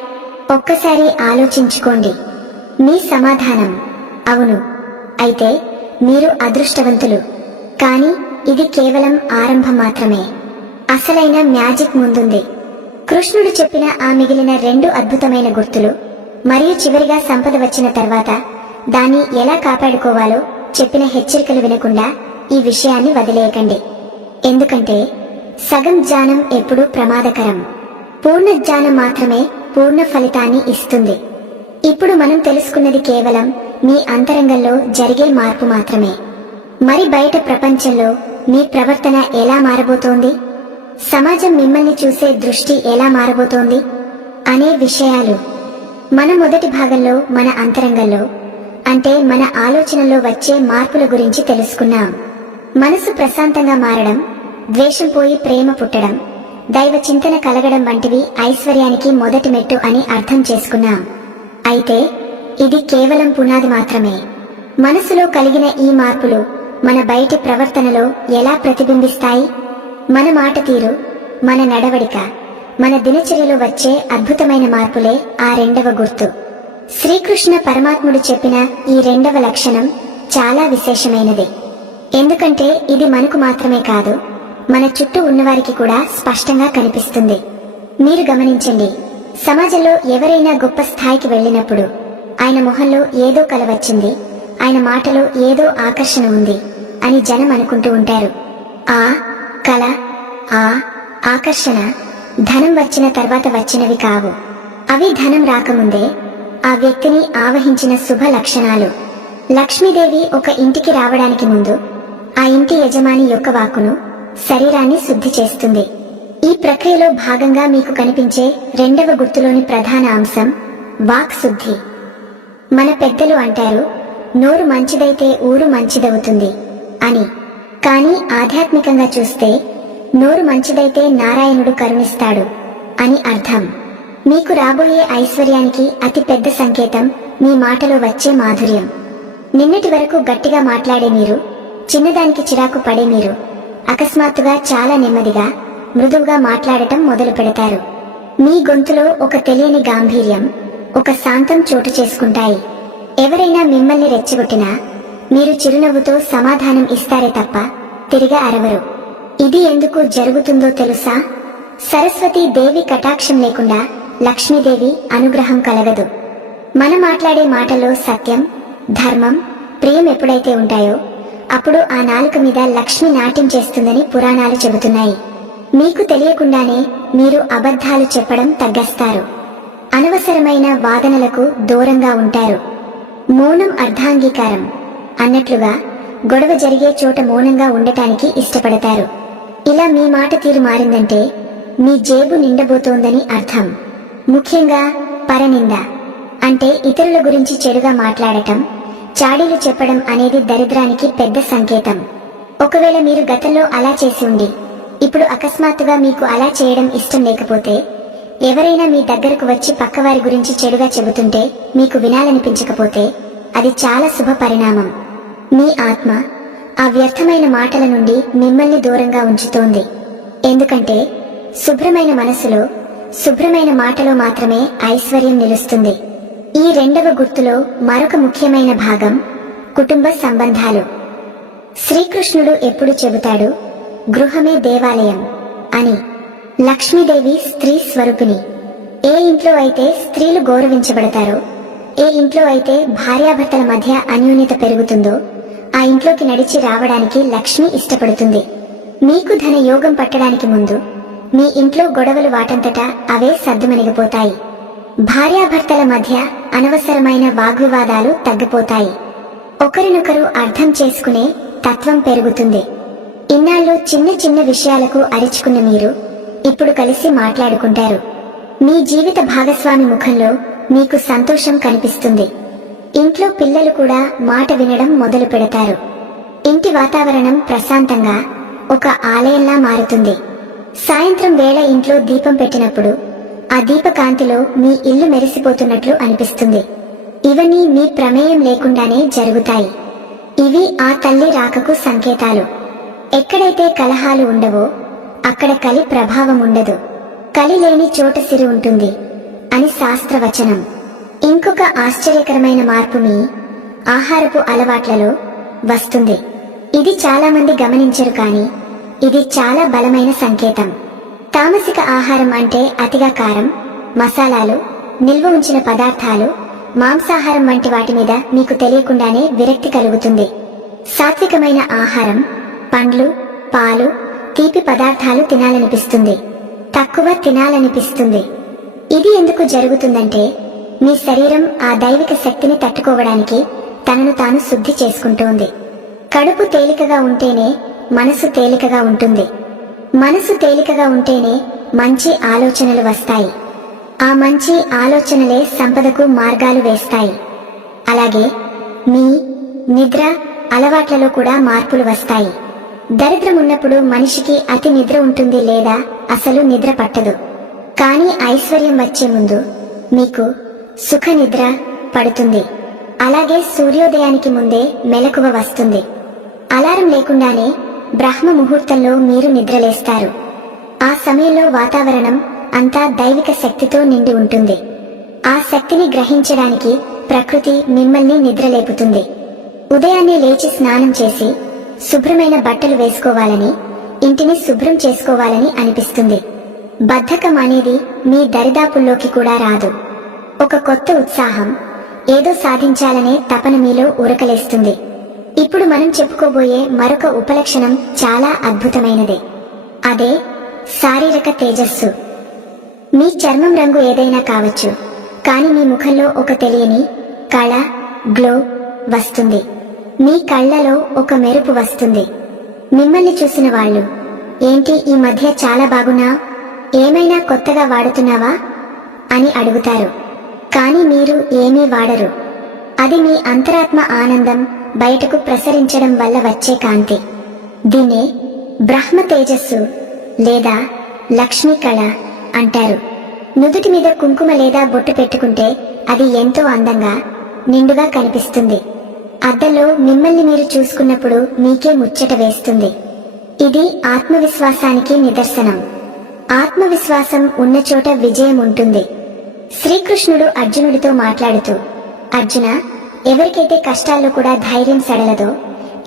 ఒక్కసారి ఆలోచించుకోండి. మీ సమాధానం అవును అయితే మీరు అదృష్టవంతులు. కానీ ఇది కేవలం ఆరంభం మాత్రమే. అసలైన మ్యాజిక్ ముందుంది. కృష్ణుడు చెప్పిన ఆ మిగిలిన రెండు అద్భుతమైన గుర్తులు మరియు చివరిగా సంపద వచ్చిన తర్వాత దాన్ని ఎలా కాపాడుకోవాలో చెప్పిన హెచ్చరికలు వినకుండా ఈ విషయాన్ని వదిలేయకండి. ఎందుకంటే సగం జ్ఞానం ఎప్పుడూ ప్రమాదకరం. పూర్ణ జ్ఞానం మాత్రమే పూర్ణ ఫలితాన్ని ఇస్తుంది. ఇప్పుడు మనం తెలుసుకున్నది కేవలం మీ అంతరంగంలో జరిగే మార్పు మాత్రమే. మరి బయట ప్రపంచంలో మీ ప్రవర్తన ఎలా మారబోతోంది, సమాజం మిమ్మల్ని చూసే దృష్టి ఎలా మారబోతోంది అనే విషయాలు మన మొదటి భాగంలో మన అంతరంగంలో అంటే మన ఆలోచనలో వచ్చే మార్పుల గురించి తెలుసుకున్నాం. మనసు ప్రశాంతంగా మారడం, ద్వేషం పోయి ప్రేమ పుట్టడం, దైవ చింతన కలగడం వంటివి ఐశ్వర్యానికి మొదటి మెట్టు అని అర్థం చేసుకున్నాం. అయితే ఇది కేవలం పునాది మాత్రమే. మనసులో కలిగిన ఈ మార్పులు మన బయటి ప్రవర్తనలో ఎలా ప్రతిబింబిస్తాయి? మన మాట తీరు, మన నడవడిక, మన దినచర్యలో వచ్చే అద్భుతమైన మార్పులే ఆ రెండవ గుర్తు. శ్రీకృష్ణ పరమాత్ముడు చెప్పిన ఈ రెండవ లక్షణం చాలా విశేషమైనది. ఎందుకంటే ఇది మనకు మాత్రమే కాదు, మన చుట్టూ ఉన్నవారికి కూడా స్పష్టంగా కనిపిస్తుంది. మీరు గమనించండి, సమాజంలో ఎవరైనా గొప్ప స్థాయికి వెళ్ళినప్పుడు ఆయన మొహంలో ఏదో కల వచ్చింది, ఆయన మాటలో ఏదో ఆకర్షణ ఉంది అని జనం అనుకుంటూ ఉంటారు. ఆ కళ, ఆ ఆకర్షణ ధనం వచ్చిన తర్వాత వచ్చినవి కావు. అవి ధనం రాకముందే ఆ వ్యక్తిని ఆవహించిన శుభ లక్షణాలు. లక్ష్మీదేవి ఒక ఇంటికి రావడానికి ముందు ఆ ఇంటి యజమాని యొక్క వాక్కును, శరీరాన్ని శుద్ధి చేస్తుంది. ఈ ప్రక్రియలో భాగంగా మీకు కనిపించే రెండవ గుర్తులోని ప్రధాన అంశం వాక్ శుద్ధి. మన పెద్దలు అంటారు, నోరు మంచిదైతే ఊరు మంచిదవుతుంది అని. కానీ ఆధ్యాత్మికంగా చూస్తే నోరు మంచిదైతే నారాయణుడు కరుణిస్తాడు అని అర్థం. మీకు రాబోయే ఐశ్వర్యానికి అతి పెద్ద సంకేతం మీ మాటలో వచ్చే మాధుర్యం. నిన్నటి వరకు గట్టిగా మాట్లాడే మీరు, చిన్నదానికి చిరాకు పడే మీరు అకస్మాత్తుగా చాలా నెమ్మదిగా, మృదువుగా మాట్లాడటం మొదలు పెడతారు. మీ గొంతులో ఒక తెలియని గాంభీర్యం, ఒక శాంతం చోటు చేసుకుంటాయి. ఎవరైనా మిమ్మల్ని రెచ్చగొట్టినా మీరు చిరునవ్వుతో సమాధానం ఇస్తారే తప్ప తిరిగి అరవరు. ఇది ఎందుకు జరుగుతుందో తెలుసా? సరస్వతీ దేవి కటాక్షం లేకుండా లక్ష్మీదేవి అనుగ్రహం కలగదు. మనం మాట్లాడే మాటల్లో సత్యం, ధర్మం, ప్రియం ఎప్పుడైతే ఉంటాయో అప్పుడు ఆ నాలుక మీద లక్ష్మి నాట్యం చేస్తుందని పురాణాలు చెబుతున్నాయి. మీకు తెలియకుండానే మీరు అబద్ధాలు చెప్పడం తగ్గస్తారు. అనవసరమైన వాదనలకు దూరంగా ఉంటారు. మౌనం అర్ధాంగీకారం అన్నట్లుగా గొడవ జరిగే చోట మౌనంగా ఉండటానికి ఇష్టపడతారు. ఇలా మీ మాట తీరు మారిందంటే మీ జేబు నిండబోతోందని అర్థం. ముఖ్యంగా పరనింద అంటే ఇతరుల గురించి చెడుగా మాట్లాడటం, చాడీలు చెప్పడం అనేది దరిద్రానికి పెద్ద సంకేతం. ఒకవేళ మీరు గతంలో అలా చేసి ఉండి ఇప్పుడు అకస్మాత్తుగా మీకు అలా చేయడం ఇష్టం లేకపోతే, ఎవరైనా మీ దగ్గరకు వచ్చి పక్కవారి గురించి చెడుగా చెబుతుంటే మీకు వినాలనిపించకపోతే అది చాలా శుభ పరిణామం. మీ ఆత్మ ఆ వ్యర్థమైన మాటల నుండి మిమ్మల్ని దూరంగా ఉంచుతోంది. ఎందుకంటే శుభ్రమైన మనసులో, శుభ్రమైన మాటలో మాత్రమే ఐశ్వర్యం నిలుస్తుంది. ఈ రెండవ గుర్తులో మరొక ముఖ్యమైన భాగం కుటుంబ సంబంధాలు. శ్రీకృష్ణుడు ఎప్పుడు చెబుతాడు, గృహమే దేవాలయం అని. లక్ష్మీదేవి స్త్రీ స్వరూపిణి. ఏ ఇంట్లో అయితే స్త్రీలు గౌరవించబడతారో, ఏ ఇంట్లో అయితే భార్యాభర్తల మధ్య అన్యోన్యత పెరుగుతుందో ఆ ఇంట్లోకి నడిచి రావడానికి లక్ష్మి ఇష్టపడుతుంది. మీకు ధన యోగం పట్టడానికి ముందు మీ ఇంట్లో గొడవలు వాటంతటా అవే సద్దుమణిగిపోతాయి. భార్యాభర్తల మధ్య అనవసరమైన వాగ్వివాదాలు తగ్గిపోతాయి. ఒకరినొకరు అర్థం చేసుకునే తత్వం పెరుగుతుంది. ఇన్నాళ్ళు చిన్న చిన్న విషయాలకు అరుచుకున్న మీరు ఇప్పుడు కలిసి మాట్లాడుకుంటారు. మీ జీవిత భాగస్వామి ముఖంలో మీకు సంతోషం కనిపిస్తుంది. ఇంట్లో పిల్లలు కూడా మాట వినడం మొదలు పెడతారు. ఇంటి వాతావరణం ప్రశాంతంగా ఒక ఆలయంలా మారుతుంది. సాయంత్రం వేళ ఇంట్లో దీపం పెట్టినప్పుడు ఆ దీపకాంతిలో మీ ఇల్లు మెరిసిపోతున్నట్లు అనిపిస్తుంది. ఇవన్నీ మీ ప్రమేయం లేకుండానే జరుగుతాయి. ఇవి ఆ తల్లి రాకకు సంకేతాలు. ఎక్కడైతే కలహాలు ఉండవో అక్కడ కలి ప్రభావం ఉండదు. కలి లేని చోట సిరి ఉంటుంది అని శాస్త్రవచనం. ఇంకొక ఆశ్చర్యకరమైన మార్పు మీ ఆహారపు అలవాట్లలో వస్తుంది. ఇది చాలా మంది గమనించరు, కానీ ఇది చాలా బలమైన సంకేతం. తామసిక ఆహారం అంటే అతిగా కారం, మసాలాలు, నిల్వ ఉంచిన పదార్థాలు, మాంసాహారం వంటి వాటి మీద మీకు తెలియకుండానే విరక్తి కలుగుతుంది. సాత్వికమైన ఆహారం, పండ్లు, పాలు, తీపి పదార్థాలు తినాలనిపిస్తుంది. తక్కువ తినాలనిపిస్తుంది. ఇది ఎందుకు జరుగుతుందంటే మీ శరీరం ఆ దైవిక శక్తిని తట్టుకోవడానికి తనను తాను శుద్ధి చేసుకుంటోంది. కడుపు తేలికగా ఉంటేనే మనసు తేలికగా ఉంటుంది. మనసు తేలికగా ఉంటేనే మంచి ఆలోచనలు వస్తాయి. ఆ మంచి ఆలోచనలే సంపదకు మార్గాలు వేస్తాయి. అలాగే మీ నిద్ర అలవాట్లలో కూడా మార్పులు వస్తాయి. దరిద్రం ఉన్నప్పుడు మనిషికి అతి నిద్ర ఉంటుంది, లేదా అసలు నిద్ర పట్టదు. కానీ ఐశ్వర్యం వచ్చే ముందు మీకు సుఖ నిద్ర పడుతుంది. అలాగే సూర్యోదయానికి ముందే మెలకువ వస్తుంది. అలారం లేకుండానే బ్రహ్మ ముహూర్తంలో మీరు నిద్రలేస్తారు. ఆ సమయంలో వాతావరణం అంతా దైవిక శక్తితో నిండి ఉంటుంది. ఆ శక్తిని గ్రహించడానికి ప్రకృతి మిమ్మల్ని నిద్రలేపుతుంది. ఉదయాన్నే లేచి స్నానం చేసి శుభ్రమైన బట్టలు వేసుకోవాలని, ఇంటిని శుభ్రం చేసుకోవాలని అనిపిస్తుంది. బద్ధకం అనేది మీ దరిదాపుల్లోకి కూడా రాదు. ఒక కొత్త ఉత్సాహం, ఏదో సాధించాలనే తపన మీలో ఉరకలేస్తుంది. ఇప్పుడు మనం చెప్పుకోబోయే మరొక ఉపలక్షణం చాలా అద్భుతమైనదే. అదే శారీరక తేజస్సు. మీ చర్మం రంగు ఏదైనా కావచ్చు, కానీ మీ ముఖంలో ఒక తెలియని కళ, గ్లో వస్తుంది. మీ కళ్ళలో ఒక మెరుపు వస్తుంది. మిమ్మల్ని చూసిన వాళ్ళు, ఏంటి ఈ మధ్య చాలా బాగున్నావ్, ఏమైనా కొత్తగా వాడుతున్నావా అని అడుగుతారు. కానీ మీరు ఏమీ వాడరు. అది మీ అంతరాత్మ ఆనందం బయటకు ప్రసరించడం వల్ల వచ్చే కాంతి. దీన్నే బ్రహ్మ తేజస్సు లేదా లక్ష్మీ కళ అంటారు. నుదుటి మీద కుంకుమ లేదా బొట్టు పెట్టుకుంటే అది ఎంతో అందంగా, నిండుగా కనిపిస్తుంది. అద్దంలో మిమ్మల్ని మీరు చూసుకున్నప్పుడు మీకే ముచ్చట వేస్తుంది. ఇది ఆత్మవిశ్వాసానికి నిదర్శనం. ఆత్మవిశ్వాసం ఉన్న చోట విజయం ఉంటుంది. శ్రీకృష్ణుడు అర్జునుడితో మాట్లాడుతూ, అర్జున, ఎవరికైతే కష్టాల్లో కూడా ధైర్యం సడలదో,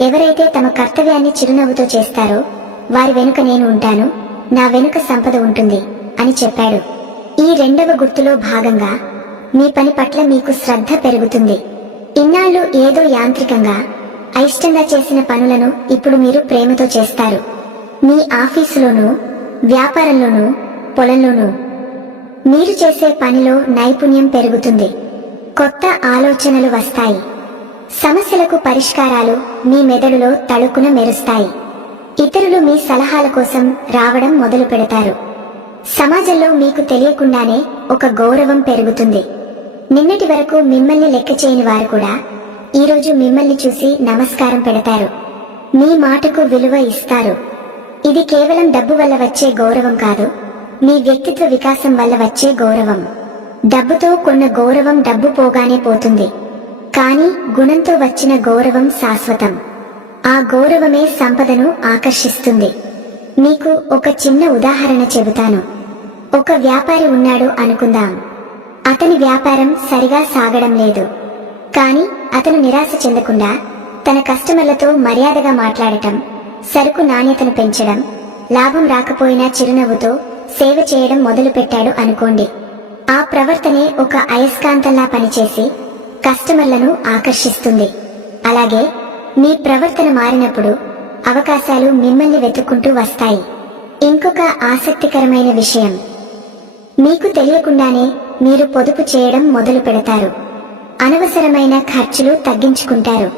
ఎవరైతే తమ కర్తవ్యాన్ని చిరునవ్వుతో చేస్తారో వారి వెనుక నేను ఉంటాను, నా వెనుక సంపద ఉంటుంది అని చెప్పాడు. ఈ రెండవ గుర్తులో భాగంగా మీ పని పట్ల మీకు శ్రద్ధ పెరుగుతుంది. ఇన్నాళ్ళు ఏదో యాంత్రికంగా, అయిష్టంగా చేసిన పనులను ఇప్పుడు మీరు ప్రేమతో చేస్తారు. మీ ఆఫీసులోనూ, వ్యాపారంలోనూ, పొలంలోనూ మీరు చేసే పనిలో నైపుణ్యం పెరుగుతుంది. కొత్త ఆలోచనలు వస్తాయి. సమస్యలకు పరిష్కారాలు మీ మెదడులో తళుకున మెరుస్తాయి. ఇతరులు మీ సలహాల కోసం రావడం మొదలు పెడతారు. సమాజంలో మీకు తెలియకుండానే ఒక గౌరవం పెరుగుతుంది. నిన్నటి వరకు మిమ్మల్ని లెక్క చేయని వారు కూడా ఈరోజు మిమ్మల్ని చూసి నమస్కారం పెడతారు. మీ మాటకు విలువ ఇస్తారు. ఇది కేవలం డబ్బు వల్ల వచ్చే గౌరవం కాదు, మీ వ్యక్తిత్వ వికాసం వల్ల వచ్చే గౌరవం. డబ్బుతో కొన్న గౌరవం డబ్బు పోగానే పోతుంది, కానీ గుణంతో వచ్చిన గౌరవం శాశ్వతం. ఆ గౌరవమే సంపదను ఆకర్షిస్తుంది. మీకు ఒక చిన్న ఉదాహరణ చెబుతాను. ఒక వ్యాపారి ఉన్నాడు అనుకుందాం. అతని వ్యాపారం సరిగా సాగడం లేదు. కానీ అతను నిరాశ చెందకుండా తన కస్టమర్లతో మర్యాదగా మాట్లాడటం, సరుకు నాణ్యతను పెంచడం, లాభం రాకపోయినా చిరునవ్వుతో సేవ చేయడం మొదలుపెట్టాడు అనుకోండి. ఆ ప్రవర్తనే ఒక అయస్కాంతంలా పనిచేసి కస్టమర్లను ఆకర్షిస్తుంది. అలాగే మీ ప్రవర్తన మారినప్పుడు అవకాశాలు మిమ్మల్ని వెతుక్కుంటూ వస్తాయి. ఇంకొక ఆసక్తికరమైన విషయం, మీకు తెలియకుండానే మీరు పొదుపు చేయడం మొదలు పెడతారు. అనవసరమైన ఖర్చులు తగ్గించుకుంటారు.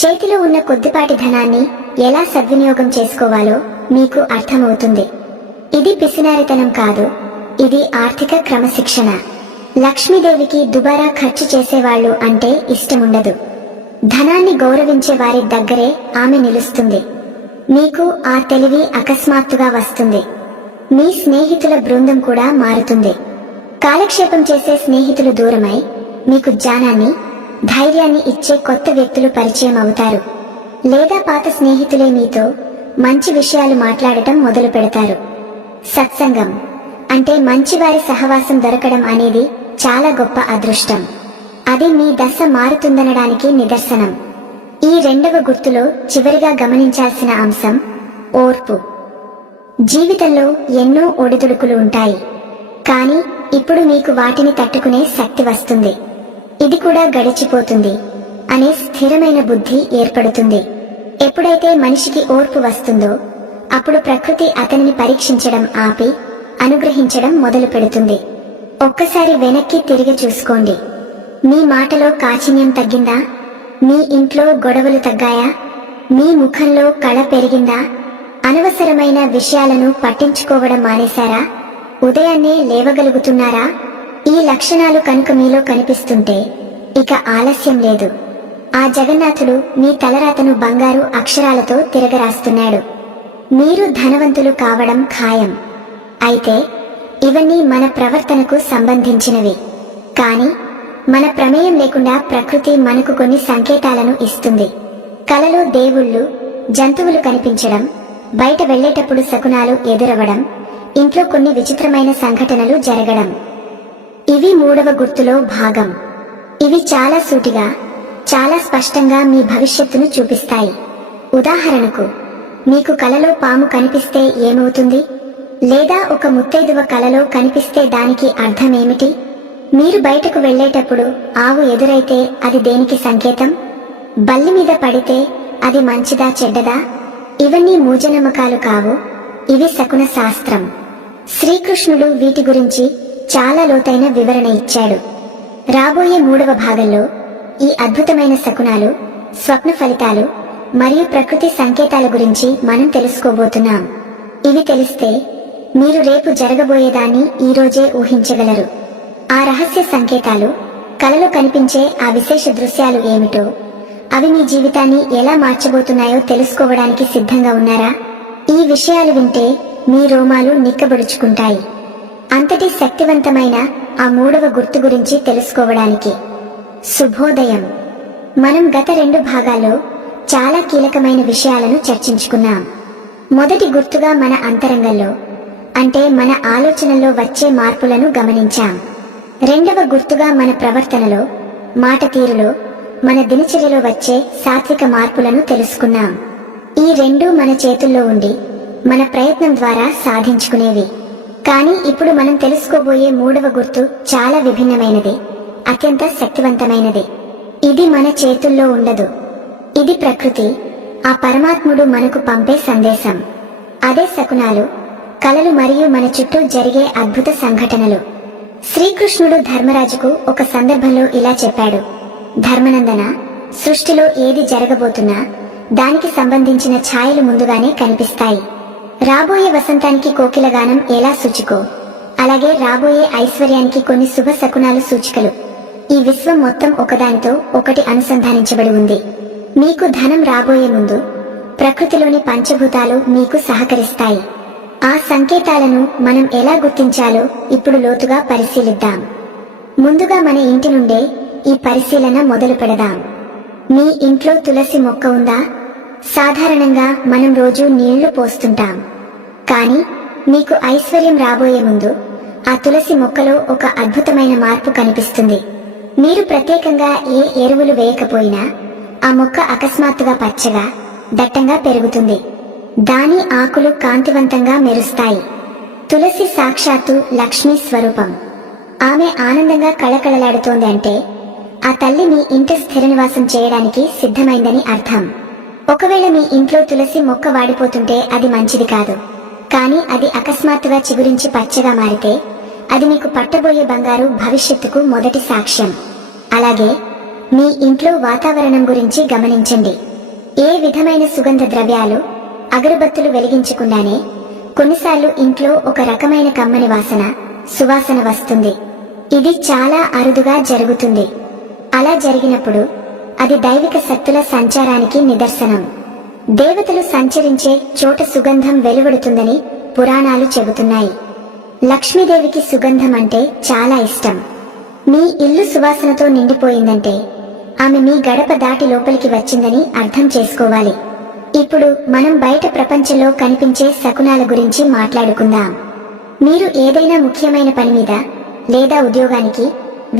చేతిలో ఉన్న కొద్దిపాటి ధనాన్ని ఎలా సద్వినియోగం చేసుకోవాలో మీకు అర్థమవుతుంది. ఇది పిసినారితనం కాదు, ఇది ఆర్థిక క్రమశిక్షణ. లక్ష్మీదేవికి దుబారా ఖర్చు చేసేవాళ్లు అంటే ఇష్టముండదు. ధనాన్ని గౌరవించే వారి దగ్గరే ఆమె నిలుస్తుంది. మీకు ఆ తెలివి అకస్మాత్తుగా వస్తుంది. మీ స్నేహితుల బృందం కూడా మారుతుంది. కాలక్షేపం చేసే స్నేహితులు దూరమై మీకు జ్ఞానాన్ని, ధైర్యాన్ని ఇచ్చే కొత్త వ్యక్తులు పరిచయం అవుతారు. లేదా పాత స్నేహితులే మీతో మంచి విషయాలు మాట్లాడటం మొదలు పెడతారు. సత్సంగం అంటే మంచివారి సహవాసం దొరకడం అనేది చాలా గొప్ప అదృష్టం. అది మీ దశ మారుతుందనడానికి నిదర్శనం. ఈ రెండవ గుర్తులో చివరిగా గమనించాల్సిన అంశం ఓర్పు. జీవితంలో ఎన్నో ఒడిదుడుకులు ఉంటాయి, కానీ ఇప్పుడు మీకు వాటిని తట్టుకునే శక్తి వస్తుంది. ఇది కూడా గడిచిపోతుంది అనే స్థిరమైన బుద్ధి ఏర్పడుతుంది. ఎప్పుడైతే మనిషికి ఓర్పు వస్తుందో అప్పుడు ప్రకృతి అతనిని పరీక్షించడం ఆపి అనుగ్రహించడం మొదలు పెడుతుంది. ఒక్కసారి వెనక్కి తిరిగి చూసుకోండి. మీ మాటలో కాఠిన్యం తగ్గిందా? మీ ఇంట్లో గొడవలు తగ్గాయా? మీ ముఖంలో కళ పెరిగిందా? అనవసరమైన విషయాలను పట్టించుకోవడం మానేశారా? ఉదయాన్నే లేవగలుగుతున్నారా? ఈ లక్షణాలు కనుక మీలో కనిపిస్తుంటే ఇక ఆలస్యం లేదు. ఆ జగన్నాథుడు మీ తలరాతను బంగారు అక్షరాలతో తిరగరాస్తున్నాడు. మీరు ధనవంతులు కావడం ఖాయం. అయితే ఇవన్నీ మన ప్రవర్తనకు సంబంధించినవి. కానీ మన ప్రమేయం లేకుండా ప్రకృతి మనకు కొన్ని సంకేతాలను ఇస్తుంది. కలలో దేవుళ్ళు, జంతువులు కనిపించడం, బయట వెళ్లేటప్పుడు శకునాలు ఎదురవడం, ఇంట్లో కొన్ని విచిత్రమైన సంఘటనలు జరగడం. ఇవి మూడవ గుర్తులో భాగం. ఇవి చాలా సూటిగా, చాలా స్పష్టంగా మీ భవిష్యత్తును చూపిస్తాయి. ఉదాహరణకు, మీకు కలలో పాము కనిపిస్తే ఏమవుతుంది? లేదా ఒక ముత్తైదువ కలలో కనిపిస్తే దానికి అర్థమేమిటి? మీరు బయటకు వెళ్లేటప్పుడు ఆవు ఎదురైతే అది దేనికి సంకేతం? బల్లి మీద పడితే అది మంచిదా చెడ్డదా? ఇవన్నీ మూఢనమ్మకాలు కావు, ఇవి శకున శాస్త్రం. శ్రీకృష్ణుడు వీటి గురించి చాలా లోతైన వివరణ ఇచ్చాడు. రాబోయే 3వ భాగంలో ఈ అద్భుతమైన శకునాలు, స్వప్న ఫలితాలు మరియు ప్రకృతి సంకేతాల గురించి మనం తెలుసుకోబోతున్నాం. ఇవి తెలిస్తే మీరు రేపు జరగబోయేదాన్ని ఈ రోజే ఊహించగలరు. ఆ రహస్య సంకేతాలు, కలలో కనిపించే ఆ విశేష దృశ్యాలు ఏమిటో, అవి మీ జీవితాన్ని ఎలా మార్చబోతున్నాయో తెలుసుకోవడానికి సిద్ధంగా ఉన్నారా? ఈ విషయాలు వింటే మీ రోమాలు నిక్కబొడుచుకుంటాయి. అంతటి శక్తివంతమైన ఆ 3వ గుర్తు గురించి తెలుసుకోవడానికి శుభోదయం. మనం గత 2 భాగాల్లో చాలా కీలకమైన విషయాలను చర్చించుకున్నాం. మొదటి గుర్తుగా మన అంతరంగంలో, అంటే మన ఆలోచనల్లో వచ్చే మార్పులను గమనించాం. 2వ గుర్తుగా మన ప్రవర్తనలో, మాట తీరులో, మన దినచర్యలో వచ్చే సాత్విక మార్పులను తెలుసుకున్నాం. ఈ 2 మన చేతుల్లో ఉండి మన ప్రయత్నం ద్వారా సాధించుకునేవి. కానీ ఇప్పుడు మనం తెలుసుకోబోయే 3వ గుర్తు చాలా విభిన్నమైనది, అత్యంత శక్తివంతమైనది. ఇది మన చేతుల్లో ఉండదు. ఇది ప్రకృతి, ఆ పరమాత్ముడు మనకు పంపే సందేశం. అదే శకునాలు, కలలు మరియు మన చుట్టూ జరిగే అద్భుత సంఘటనలు. శ్రీకృష్ణుడు ధర్మరాజుకు ఒక సందర్భంలో ఇలా చెప్పాడు: ధర్మనందన, సృష్టిలో ఏది జరగబోతున్నా దానికి సంబంధించిన ఛాయలు ముందుగానే కనిపిస్తాయి. రాబోయే వసంతానికి కోకిలగానం ఎలా సూచికో, అలాగే రాబోయే ఐశ్వర్యానికి కొన్ని శుభ శకునాలు సూచికలు. ఈ విశ్వం మొత్తం ఒకదానితో ఒకటి అనుసంధానించబడి ఉంది. మీకు ధనం రాబోయే ముందు ప్రకృతిలోని పంచభూతాలు మీకు సహకరిస్తాయి. ఆ సంకేతాలను మనం ఎలా గుర్తించాలో ఇప్పుడు లోతుగా పరిశీలిద్దాం. ముందుగా మన ఇంటి నుండే ఈ పరిశీలన మొదలు పెడదాం. మీ ఇంట్లో తులసి మొక్క ఉందా? సాధారణంగా మనం రోజూ నీళ్లు పోస్తుంటాం. కానీ మీకు ఐశ్వర్యం రాబోయే ముందు ఆ తులసి మొక్కలో ఒక అద్భుతమైన మార్పు కనిపిస్తుంది. మీరు ప్రత్యేకంగా ఏ ఎరువులు వేయకపోయినా ఆ మొక్క అకస్మాత్తుగా పచ్చగా, దట్టంగా పెరుగుతుంది. దాని ఆకులు కాంతివంతంగా మెరుస్తాయి. తులసి సాక్షాత్తు లక్ష్మీ స్వరూపం. ఆమె ఆనందంగా కళకళలాడుతోంది అంటే ఆ తల్లి మీ ఇంట స్థిర నివాసం చేయడానికి సిద్ధమైందని అర్థం. ఒకవేళ మీ ఇంట్లో తులసి మొక్క వాడిపోతుంటే అది మంచిది కాదు. కానీ అది అకస్మాత్తుగా చిగురించి పచ్చగా మారితే అది మీకు పట్టబోయే బంగారు భవిష్యత్తుకు మొదటి సాక్ష్యం. అలాగే మీ ఇంట్లో వాతావరణం గురించి గమనించండి. ఏ విధమైన సుగంధ ద్రవ్యాలు, అగరబత్తులు వెలిగించకుండానే కొన్నిసార్లు ఇంట్లో ఒక రకమైన కమ్మని వాసన, సువాసన వస్తుంది. ఇది చాలా అరుదుగా జరుగుతుంది. అలా జరిగినప్పుడు అది దైవిక శక్తుల సంచారానికి నిదర్శనం. దేవతలు సంచరించే చోట సుగంధం వెలువడుతుందని పురాణాలు చెబుతున్నాయి. లక్ష్మీదేవికి సుగంధం అంటే చాలా ఇష్టం. మీ ఇల్లు సువాసనతో నిండిపోయిందంటే ఆమె మీ గడప దాటి లోపలికి వచ్చిందని అర్థం చేసుకోవాలి. ఇప్పుడు మనం బయట ప్రపంచంలో కనిపించే శకునాల గురించి మాట్లాడుకుందాం. మీరు ఏదైనా ముఖ్యమైన పని మీద లేదా ఉద్యోగానికి,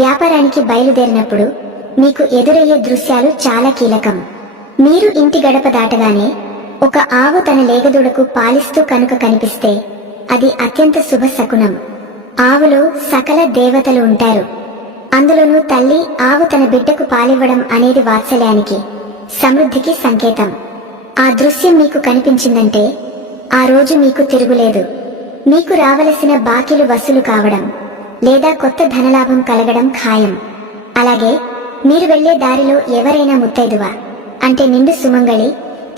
వ్యాపారానికి బయలుదేరినప్పుడు మీకు ఎదురయ్యే దృశ్యాలు చాలా కీలకం. మీరు ఇంటి గడప దాటగానే ఒక ఆవు తన లేగదూడకు పాలిస్తూ కనుక కనిపిస్తే అది అత్యంత శుభ శకునం. ఆవులో సకల దేవతలు ఉంటారు. అందులోనూ తల్లి ఆవు తన బిడ్డకు పాలివ్వడం అనేది వాత్సల్యానికి, సమృద్ధికి సంకేతం. ఆ దృశ్యం మీకు కనిపించిందంటే ఆ రోజు మీకు తిరుగులేదు. మీకు రావలసిన బాకీలు వసూలు కావడం లేదా కొత్త ధనలాభం కలగడం ఖాయం. అలాగే మీరు వెళ్లే దారిలో ఎవరైనా ముత్తైదువ, అంటే నిండు సుమంగళి,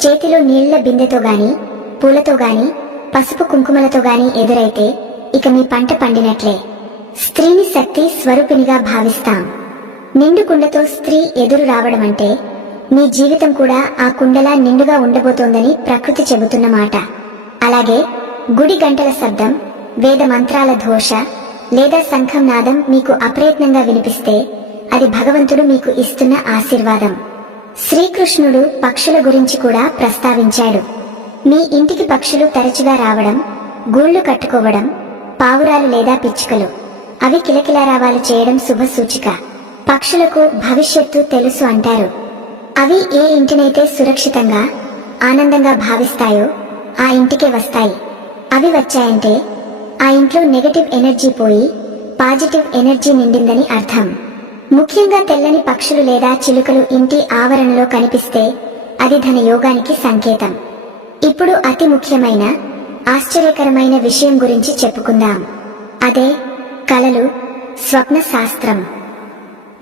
చేతిలో నీళ్ల బిందెతో గాని, పూలతో గాని, పసుపు కుంకుమలతో గాని ఎదురైతే ఇక మీ పంట పండినట్లే. స్త్రీని శక్తి స్వరూపినిగా భావిస్తాం. నిండు కుండతో స్త్రీ ఎదురు రావడం అంటే మీ జీవితం కూడా ఆ కుండలా నిండుగా ఉండబోతోందని ప్రకృతి చెబుతున్న మాట. అలాగే గుడి గంటల శబ్దం, వేద మంత్రాల ఘోష లేదా శంఖం నాదం మీకు అప్రయత్నంగా వినిపిస్తే అది భగవంతుడు మీకు ఇస్తున్న ఆశీర్వాదం. శ్రీకృష్ణుడు పక్షుల గురించి కూడా ప్రస్తావించాడు. మీ ఇంటికి పక్షులు తరచుగా రావడం, గూళ్లు కట్టుకోవడం, పావురాలు లేదా పిచ్చుకలు, అవి కిలకిలారావాలు చేయడం శుభ సూచిక. పక్షులకు భవిష్యత్తు తెలుసు అంటారు. అవి ఏ ఇంటినైతే సురక్షితంగా, ఆనందంగా భావిస్తాయో ఆ ఇంటికే వస్తాయి. అవి వచ్చాయంటే ఆ ఇంట్లో నెగటివ్ ఎనర్జీ పోయి పాజిటివ్ ఎనర్జీ నిండిందని అర్థం. ముఖ్యంగా తెల్లని పక్షులు లేదా చిలుకలు ఇంటి ఆవరణలో కనిపిస్తే అది ధన యోగానికి సంకేతం. ఇప్పుడు అతి ముఖ్యమైన ఆశ్చర్యకరమైన విషయం గురించి చెప్పుకుందాం. అదే కలలు, స్వప్న శాస్త్రం.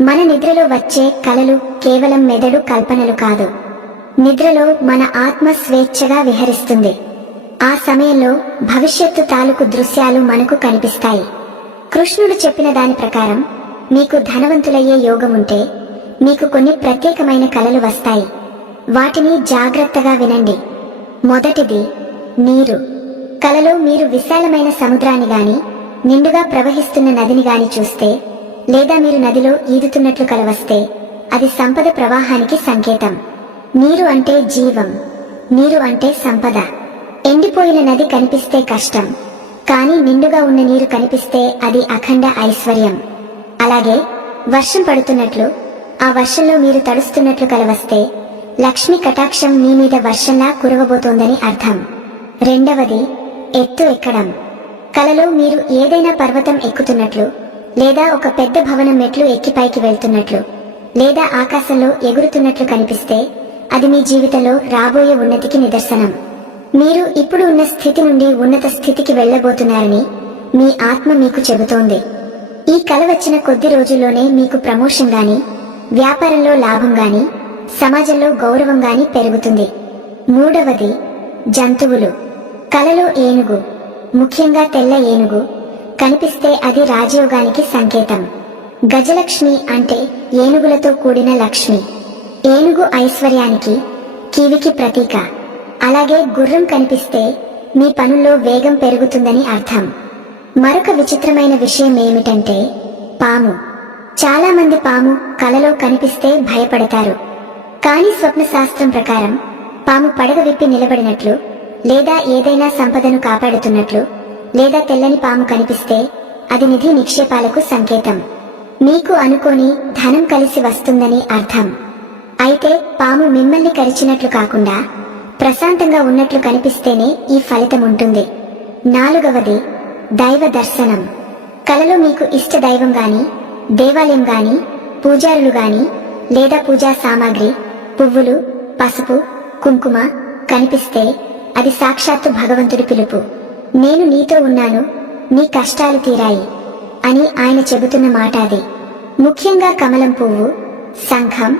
మన నిద్రలో వచ్చే కలలు కేవలం మెదడు కల్పనలు కాదు. నిద్రలో మన ఆత్మ స్వేచ్ఛగా విహరిస్తుంది. ఆ సమయంలో భవిష్యత్తు తాలూకు దృశ్యాలు మనకు కనిపిస్తాయి. కృష్ణుడు చెప్పిన దాని ప్రకారం మీకు ధనవంతులయ్యే యోగముంటే మీకు కొన్ని ప్రత్యేకమైన కలలు వస్తాయి. వాటిని జాగ్రత్తగా వినండి. మొదటిది నీరు. కలలో మీరు విశాలమైన సముద్రాన్ని గాని, నిండుగా ప్రవహిస్తున్న నదిని గాని చూస్తే, లేదా మీరు నదిలో ఈదుతున్నట్లు కలవస్తే అది సంపద ప్రవాహానికి సంకేతం. నీరు అంటే జీవం, నీరు అంటే సంపద. ఎండిపోయిన నది కనిపిస్తే కష్టం, కానీ నిండుగా ఉన్న నీరు కనిపిస్తే అది అఖండ ఐశ్వర్యం. అలాగే వర్షం పడుతున్నట్లు, ఆ వర్షంలో మీరు తడుస్తున్నట్లు కలవస్తే లక్ష్మి కటాక్షం మీ మీద వర్షంలా కురవబోతోందని అర్థం. రెండవది ఎత్తు ఎక్కడం. కలలో మీరు ఏదైనా పర్వతం ఎక్కుతున్నట్లు, లేదా ఒక పెద్ద భవనం మెట్లు ఎక్కి పైకి వెళ్తున్నట్లు, లేదా ఆకాశంలో ఎగురుతున్నట్లు కనిపిస్తే అది మీ జీవితంలో రాబోయే ఉన్నతికి నిదర్శనం. మీరు ఇప్పుడు ఉన్న స్థితి నుండి ఉన్నత స్థితికి వెళ్లబోతున్నారని మీ ఆత్మ మీకు చెబుతోంది. ఈ కల వచ్చిన కొద్ది రోజుల్లోనే మీకు ప్రమోషన్ గాని, వ్యాపారంలో లాభం గాని, సమాజంలో గౌరవం గాని పెరుగుతుంది. మూడవది జంతువులు. కలలో ఏనుగు, ముఖ్యంగా తెల్ల ఏనుగు కనిపిస్తే అది రాజయోగానికి సంకేతం. గజలక్ష్మి అంటే ఏనుగులతో కూడిన లక్ష్మి. ఏనుగు ఐశ్వర్యానికి, కీవికి ప్రతీక. అలాగే గుర్రం కనిపిస్తే మీ పనుల్లో వేగం పెరుగుతుందని అర్థం. మరొక విచిత్రమైన విషయం ఏమిటంటే పాము. చాలా మంది పాము కలలో కనిపిస్తే భయపడతారు. కానీ స్వప్న శాస్త్రం ప్రకారం పాము పడగ విప్పి నిలబడినట్లు, లేదా ఏదైనా సంపదను కాపాడుతున్నట్లు, లేదా తెల్లని పాము కనిపిస్తే అది నిధి నిక్షేపాలకు సంకేతం. మీకు అనుకోని ధనం కలిసి వస్తుందని అర్థం. అయితే పాము మిమ్మల్ని కరిచినట్లు కాకుండా ప్రశాంతంగా ఉన్నట్లు కనిపిస్తేనే ఈ ఫలితం ఉంటుంది. నాలుగవది దైవ దర్శనం. కలలో మీకు ఇష్ట దైవం గాని, దేవాలయం గాని, పూజారులు గాని, లేదా పూజా సామాగ్రి, పువ్వులు, పసుపు, కుంకుమ కనిపిస్తే అది సాక్షాత్తు భగవంతుడి పిలుపు. నేను నీతో ఉన్నాను, నీ కష్టాలు తీరాయి అని ఆయన చెబుతున్న మాట అది. ముఖ్యంగా కమలం పువ్వు, శంఖం,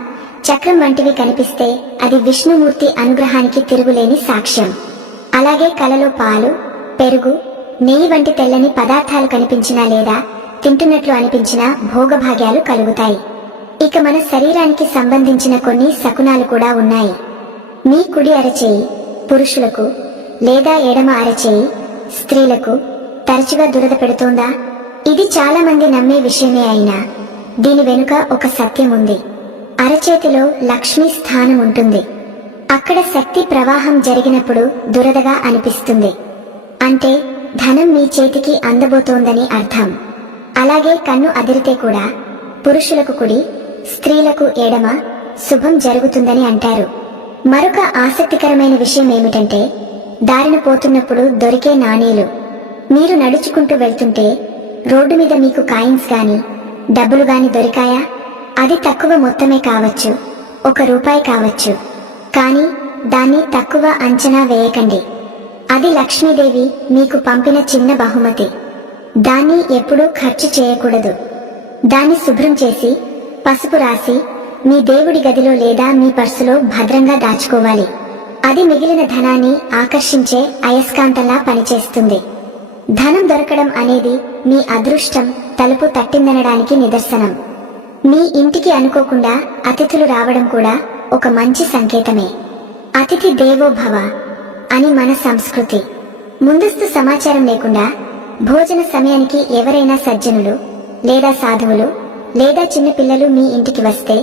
చక్రం వంటివి కనిపిస్తే అది విష్ణుమూర్తి అనుగ్రహానికి తిరుగులేని సాక్ష్యం. అలాగే కలలో పాలు, పెరుగు, నెయ్యి వంటి తెల్లని పదార్థాలు కనిపించినా లేదా తింటున్నట్లు అనిపించినా భోగభాగ్యాలు కలుగుతాయి. ఇక మన శరీరానికి సంబంధించిన కొన్ని శకునాలు కూడా ఉన్నాయి. మీ కుడి అరచేయి పురుషులకు, లేదా ఎడమ అరచేయి స్త్రీలకు తరచుగా దురద పెడుతోందా? ఇది చాలా మంది నమ్మే విషయమే అయినా దీని వెనుక ఒక సత్యం ఉంది. అరచేతిలో లక్ష్మీ స్థానం ఉంటుంది. అక్కడ శక్తి ప్రవాహం జరిగినప్పుడు దురదగా అనిపిస్తుంది. అంటే ధనం మీ చేతికి అందబోతోందని అర్థం. అలాగే కన్ను అదిరితే కూడా పురుషులకు కుడి, స్త్రీలకు ఎడమ శుభం జరుగుతుందని అంటారు. మరొక ఆసక్తికరమైన విషయం ఏమిటంటే దారిన పోతున్నప్పుడు దొరికే నాణేలు. మీరు నడుచుకుంటూ వెళ్తుంటే రోడ్డు మీద మీకు కాయిన్స్ గాని, డబ్బులు గాని దొరికాయా? అది తక్కువ మొత్తమే కావచ్చు, 1 రూపాయి కావచ్చు. కానీ దాన్ని తక్కువ అంచనా వేయకండి. అది లక్ష్మీదేవి మీకు పంపిన చిన్న బహుమతి. దాన్ని ఎప్పుడూ ఖర్చు చేయకూడదు. దాన్ని శుభ్రం చేసి, పసుపు రాసి మీ దేవుడి గదిలో లేదా మీ పర్సులో భద్రంగా దాచుకోవాలి. అది మిగిలిన ధనాన్ని ఆకర్షించే అయస్కాంతంలా పనిచేస్తుంది. ధనం దొరకడం అనేది మీ అదృష్టం తలుపు తట్టిందనడానికి నిదర్శనం. మీ ఇంటికి అనుకోకుండా అతిథులు రావడం కూడా ఒక మంచి సంకేతమే. అతిథి దేవో భవ అని మన సంస్కృతి. ముందస్తు సమాచారం లేకుండా భోజన సమయానికి ఎవరైనా సజ్జనులు, లేదా సాధువులు, లేదా చిన్న పిల్లలు మీ ఇంటికి వస్తే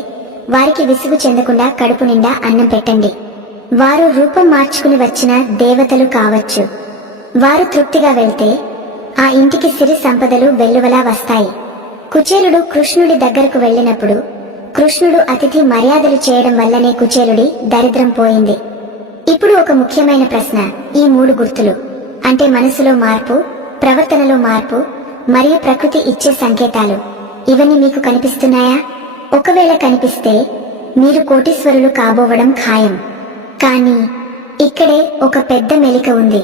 వారికి విసుగు చెందకుండా కడుపు నిండా అన్నం పెట్టండి. వారు రూపం మార్చుకుని వచ్చిన దేవతలు కావచ్చు. వారు తృప్తిగా వెళ్తే ఆ ఇంటికి సిరి సంపదలు వెల్లువలా వస్తాయి. కుచేలుడు కృష్ణుడి దగ్గరకు వెళ్ళినప్పుడు కృష్ణుడు అతిథి మర్యాదలు చేయడం వల్లనే కుచేలుడి దరిద్రం పోయింది. ఇప్పుడు ఒక ముఖ్యమైన ప్రశ్న. ఈ 3 గుర్తులు అంటే మనసులో మార్పు, ప్రవర్తనలో మార్పు మరియు ప్రకృతి ఇచ్చే సంకేతాలు, ఇవన్నీ మీకు కనిపిస్తున్నాయా? ఒకవేళ కనిపిస్తే మీరు కోటీశ్వరులు కాబోవడం ఖాయం. కానీ ఇక్కడే ఒక పెద్ద మెలిక ఉంది.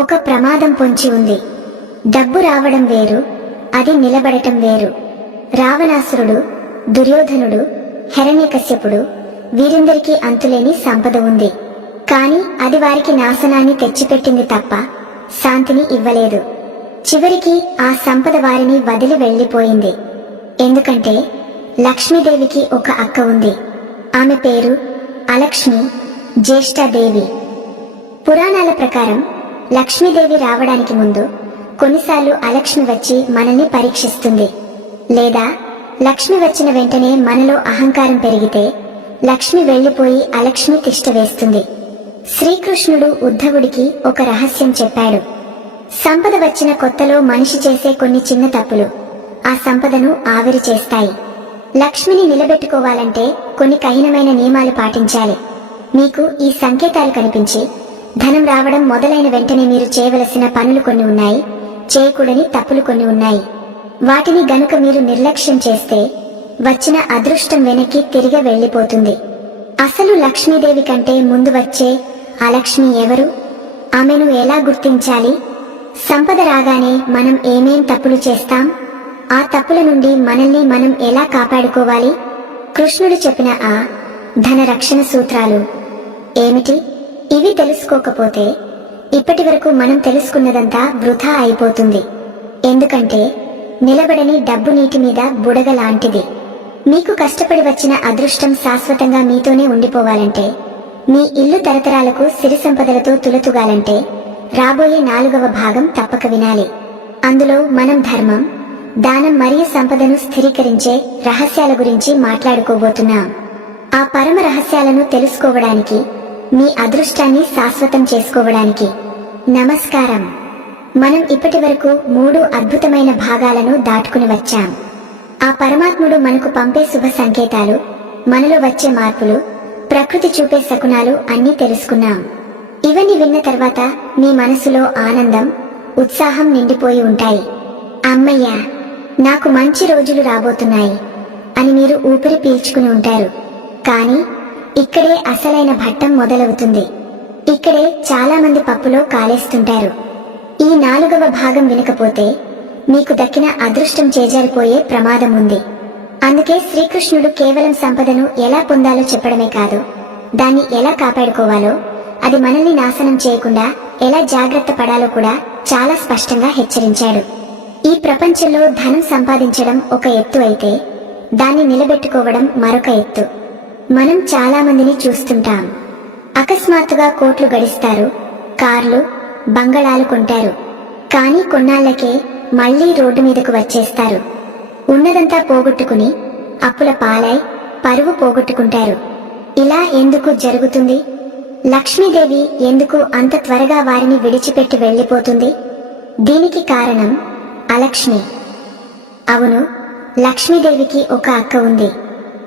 ఒక ప్రమాదం పొంచి ఉంది. డబ్బు రావడం వేరు, అది నిలబడటం వేరు. రావణాసురుడు, దుర్యోధనుడు, హిరణ్యకశ్యపుడు వీరందరికీ అంతులేని సంపద ఉంది. కాని అది వారికి నాశనాన్ని తెచ్చిపెట్టింది తప్ప శాంతిని ఇవ్వలేదు. చివరికి ఆ సంపద వారిని వదిలి వెళ్లిపోయింది. ఎందుకంటే లక్ష్మీదేవికి ఒక అక్క ఉంది. ఆమె పేరు అలక్ష్మి, జ్యేష్ఠాదేవి. పురాణాల ప్రకారం లక్ష్మీదేవి రావడానికి ముందు కొన్నిసార్లు అలక్ష్మి వచ్చి మనల్ని పరీక్షిస్తుంది. లేదా లక్ష్మి వచ్చిన వెంటనే మనలో అహంకారం పెరిగితే లక్ష్మి వెళ్లిపోయి అలక్ష్మి తిష్ట వేస్తుంది. శ్రీకృష్ణుడు ఉద్ధవుడికి ఒక రహస్యం చెప్పాడు. సంపద వచ్చిన కొత్తలో మనిషి చేసే కొన్ని చిన్న తప్పులు ఆ సంపదను ఆవిరి చేస్తాయి. లక్ష్మిని నిలబెట్టుకోవాలంటే కొన్ని కఠినమైన నియమాలు పాటించాలి. మీకు ఈ సంకేతాలు కనిపించి ధనం రావడం మొదలైన వెంటనే మీరు చేయవలసిన పనులు కొన్ని ఉన్నాయి, చేయకూడని తప్పులు కొన్ని ఉన్నాయి. వాటిని గనుక మీరు నిర్లక్ష్యం చేస్తే వచ్చిన అదృష్టం వెనక్కి తిరిగి వెళ్లిపోతుంది. అసలు లక్ష్మీదేవి కంటే ముందు వచ్చే ఆ లక్ష్మి ఎవరు? ఆమెను ఎలా గుర్తించాలి? సంపద రాగానే మనం ఏమేం తప్పులు చేస్తాం? ఆ తప్పుల నుండి మనల్ని మనం ఎలా కాపాడుకోవాలి? కృష్ణుడు చెప్పిన ఆ ధన రక్షణ సూత్రాలు ఏమిటి? ఇవి తెలుసుకోకపోతే ఇప్పటి వరకు మనం తెలుసుకున్నదంతా వృధా అయిపోతుంది. ఎందుకంటే నిలబడని డబ్బు నీటి మీద బుడగ లాంటిది. మీకు కష్టపడి వచ్చిన అదృష్టం శాశ్వతంగా మీతోనే ఉండిపోవాలంటే, మీ ఇల్లు తరతరాలకు సిరి సంపదలతో తులతుగాలంటే రాబోయే 4వ భాగం తప్పక వినాలి. అందులో మనం ధర్మం, దానం మరియు సంపదను స్థిరీకరించే రహస్యాల గురించి మాట్లాడుకోబోతున్నాం. ఆ పరమ రహస్యాలను తెలుసుకోవడానికి, మీ అదృష్టాన్ని శాశ్వతం చేసుకోవడానికి. నమస్కారం. మనం ఇప్పటి వరకు 3 అద్భుతమైన భాగాలను దాటుకుని వచ్చాం. ఆ పరమాత్ముడు మనకు పంపే శుభ సంకేతాలు, మనలో వచ్చే మార్పులు, ప్రకృతి చూపే శకునాలు అన్నీ తెలుసుకున్నాం. ఇవన్నీ విన్న తర్వాత మీ మనసులో ఆనందం, ఉత్సాహం నిండిపోయి ఉంటాయి. అమ్మయ్యా, నాకు మంచి రోజులు రాబోతున్నాయి అని మీరు ఊపిరి పీల్చుకుని ఉంటారు. కానీ ఇక్కడే అసలైన భట్టం మొదలవుతుంది. ఇక్కడే చాలా మంది పప్పులో కాలేస్తుంటారు. ఈ 4వ భాగం వినకపోతే మీకు దక్కిన అదృష్టం చేజారిపోయే ప్రమాదం ఉంది. అందుకే శ్రీకృష్ణుడు కేవలం సంపదను ఎలా పొందాలో చెప్పడమే కాదు, దాన్ని ఎలా కాపాడుకోవాలో, అది మనల్ని నాశనం చేయకుండా ఎలా జాగ్రత్త పడాలో కూడా చాలా స్పష్టంగా హెచ్చరించాడు. ఈ ప్రపంచంలో ధనం సంపాదించడం ఒక ఎత్తు అయితే, దాన్ని నిలబెట్టుకోవడం మరొక ఎత్తు. మనం చాలా మందిని చూస్తుంటాం. అకస్మాత్తుగా కోట్లు గడిస్తారు, కార్లు, బంగళాలు కొంటారు. కానీ కొన్నాళ్లకే మళ్లీ రోడ్డు మీదకు వచ్చేస్తారు. ఉన్నదంతా పోగొట్టుకుని అప్పుల పాలై పరువు పోగొట్టుకుంటారు. ఇలా ఎందుకు జరుగుతుంది? లక్ష్మీదేవి ఎందుకు అంత త్వరగా వారిని విడిచిపెట్టి వెళ్లిపోతుంది? దీనికి కారణం అలక్ష్మి. అవును, లక్ష్మీదేవికి ఒక అక్క ఉంది.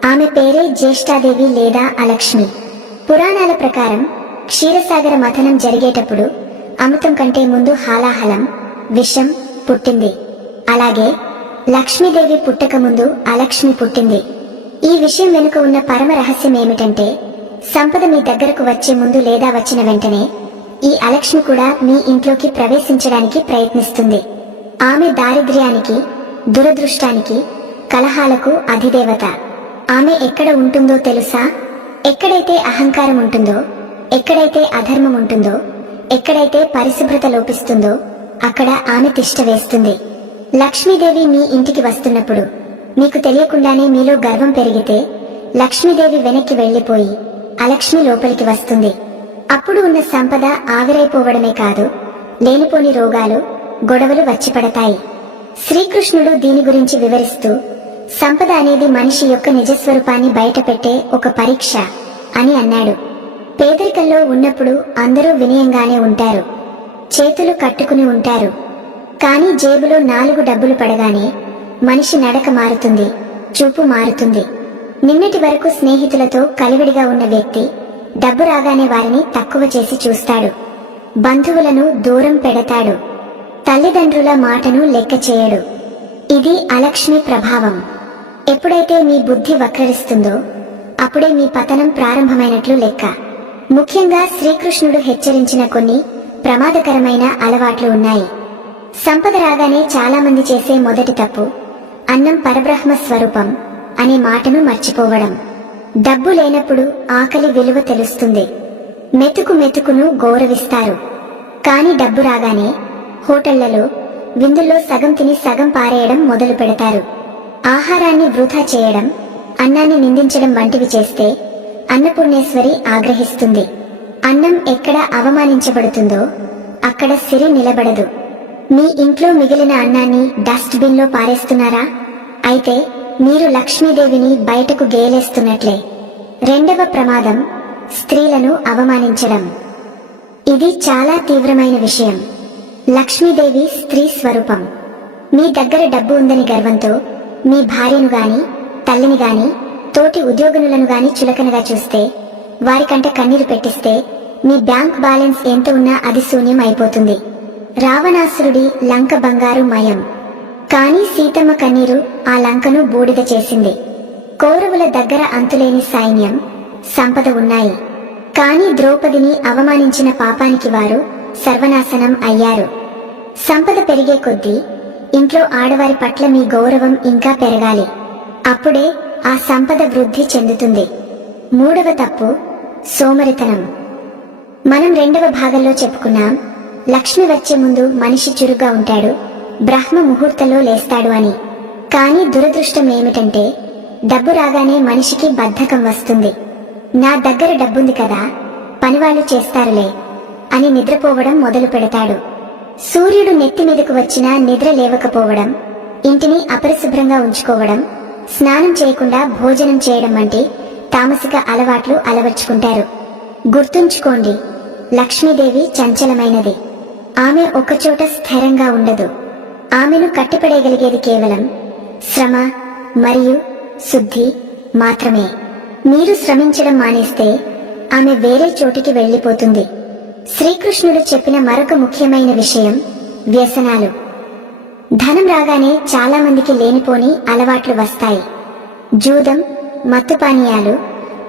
ఆమె పేరే జ్యేష్ఠాదేవి లేదా అలక్ష్మి. పురాణాల ప్రకారం క్షీరసాగర మథనం జరిగేటప్పుడు అమృతం కంటే ముందు హాలాహలం, విషం పుట్టింది. అలాగే లక్ష్మీదేవి పుట్టక ముందు అలక్ష్మి పుట్టింది. ఈ విషయం వెనుక ఉన్న పరమ రహస్యం ఏమిటంటే, సంపద మీ దగ్గరకు వచ్చే ముందు లేదా వచ్చిన వెంటనే ఈ అలక్ష్మి కూడా మీ ఇంట్లోకి ప్రవేశించడానికి ప్రయత్నిస్తుంది. ఆమె దారిద్ర్యానికి, దురదృష్టానికి, కలహాలకు అధిదేవత. ఆమె ఎక్కడ ఉంటుందో తెలుసా? ఎక్కడైతే అహంకారం ఉంటుందో, ఎక్కడైతే అధర్మం ఉంటుందో, ఎక్కడైతే పరిశుభ్రత లోపిస్తుందో అక్కడ ఆమె తిష్ట వేస్తుంది. లక్ష్మీదేవి మీ ఇంటికి వస్తున్నప్పుడు మీకు తెలియకుండానే మీలో గర్వం పెరిగితే లక్ష్మీదేవి వెనక్కి వెళ్లిపోయి అలక్ష్మి లోపలికి వస్తుంది. అప్పుడు ఉన్న సంపద ఆవిరైపోవడమే కాదు, లేనిపోని రోగాలు, గొడవలు వచ్చి పడతాయి. శ్రీకృష్ణుడు దీని గురించి వివరిస్తూ, సంపద అనేది మనిషి యొక్క నిజస్వరూపాన్ని బయటపెట్టే ఒక పరీక్ష అని అన్నాడు. పేదరికంలో ఉన్నప్పుడు అందరూ వినయంగానే ఉంటారు, చేతులు కట్టుకుని ఉంటారు. కానీ జేబులో 4 డబ్బులు పడగానే మనిషి నడక మారుతుంది, చూపు మారుతుంది. నిన్నటి వరకు స్నేహితులతో కలివిడిగా ఉన్న వ్యక్తి డబ్బు రాగానే వారిని తక్కువ చేసి చూస్తాడు, బంధువులను దూరం పెడతాడు, తల్లిదండ్రుల మాటను లెక్క చేయడు. ఇది అలక్ష్మి ప్రభావం. ఎప్పుడైతే మీ బుద్ధి వక్రరిస్తుందో అప్పుడే మీ పతనం ప్రారంభమైనట్లు లెక్క. ముఖ్యంగా శ్రీకృష్ణుడు హెచ్చరించిన కొన్ని ప్రమాదకరమైన అలవాట్లు ఉన్నాయి. సంపద రాగానే చాలా మంది చేసే మొదటి తప్పు అన్నం పరబ్రహ్మ స్వరూపం అనే మాటను మర్చిపోవడం. డబ్బు లేనప్పుడు ఆకలి విలువ తెలుస్తుంది. మెతుకు మెతుకును గౌరవిస్తారు. కాని డబ్బు రాగానే హోటళ్లలో విందుల్లో సగం తిని సగం పారేయడం మొదలు పెడతారు. ఆహారాన్ని వృధా చేయడం, అన్నాన్ని నిందించడం వంటివి చేస్తే అన్నపూర్ణేశ్వరి ఆగ్రహిస్తుంది. అన్నం ఎక్కడ అవమానించబడుతుందో అక్కడ సిరి నిలబడదు. మీ ఇంట్లో మిగిలిన అన్నాన్ని డస్ట్ బిన్ లో పారేస్తున్నారా? అయితే మీరు లక్ష్మీదేవిని బయటకు గేలేస్తున్నట్లే. రెండవ ప్రమాదం స్త్రీలను అవమానించడం. ఇది చాలా తీవ్రమైన విషయం. లక్ష్మీదేవి స్త్రీ స్వరూపం. మీ దగ్గర డబ్బు ఉందని గర్వంతో మీ భార్యను గాని, తల్లిని గాని, తోటి ఉద్యోగులను గాని చులకనగా చూస్తే, వారికంట కన్నీరు పెట్టిస్తే మీ బ్యాంక్ బ్యాలెన్స్ ఎంత ఉన్నా అది శూన్యం అయిపోతుంది. రావణాసురుడి లంక బంగారు మయం. కాని సీతమ్మ కన్నీరు ఆ లంకను బూడిద చేసింది. కౌరవుల దగ్గర అంతులేని సైన్యం, సంపద ఉన్నాయి. కాని ద్రౌపదిని అవమానించిన పాపానికి వారు సర్వనాశనం అయ్యారు. సంపద పెరిగే కొద్దీ ఇంట్లో ఆడవారి పట్ల మీ గౌరవం ఇంకా పెరగాలి. అప్పుడే ఆ సంపద వృద్ధి చెందుతుంది. మూడవ తప్పు సోమరితనం. మనం రెండవ భాగంలో చెప్పుకున్నాం, లక్ష్మి వచ్చే ముందు మనిషి చురుగ్గా ఉంటాడు, బ్రహ్మ ముహూర్తంలో లేస్తాడు అని. కానీ దురదృష్టం ఏమిటంటే డబ్బు రాగానే మనిషికి బద్ధకం వస్తుంది. నా దగ్గర డబ్బుంది కదా, పనివాళ్లు చేస్తారులే అని నిద్రపోవడం మొదలు పెడతాడు. సూర్యుడు నెత్తి మీదకు వచ్చినా నిద్ర లేవకపోవడం, ఇంటిని అపరిశుభ్రంగా ఉంచుకోవడం, స్నానం చేయకుండా భోజనం చేయడం వంటి తామసిక అలవాట్లు అలవర్చుకుంటారు. గుర్తుంచుకోండి, లక్ష్మీదేవి చంచలమైనది. ఆమె ఒకచోట స్థిరంగా ఉండదు. ఆమెను కట్టిపడేయగలిగేది కేవలం శ్రమ మరియు శుద్ధి మాత్రమే. మీరు శ్రమించడం మానేస్తే ఆమె వేరే చోటికి వెళ్లిపోతుంది. శ్రీకృష్ణుడు చెప్పిన మరొక ముఖ్యమైన విషయం వ్యసనాలు. ధనం రాగానే చాలా మందికి లేనిపోని అలవాట్లు వస్తాయి. జూదం, మత్తుపానీయాలు,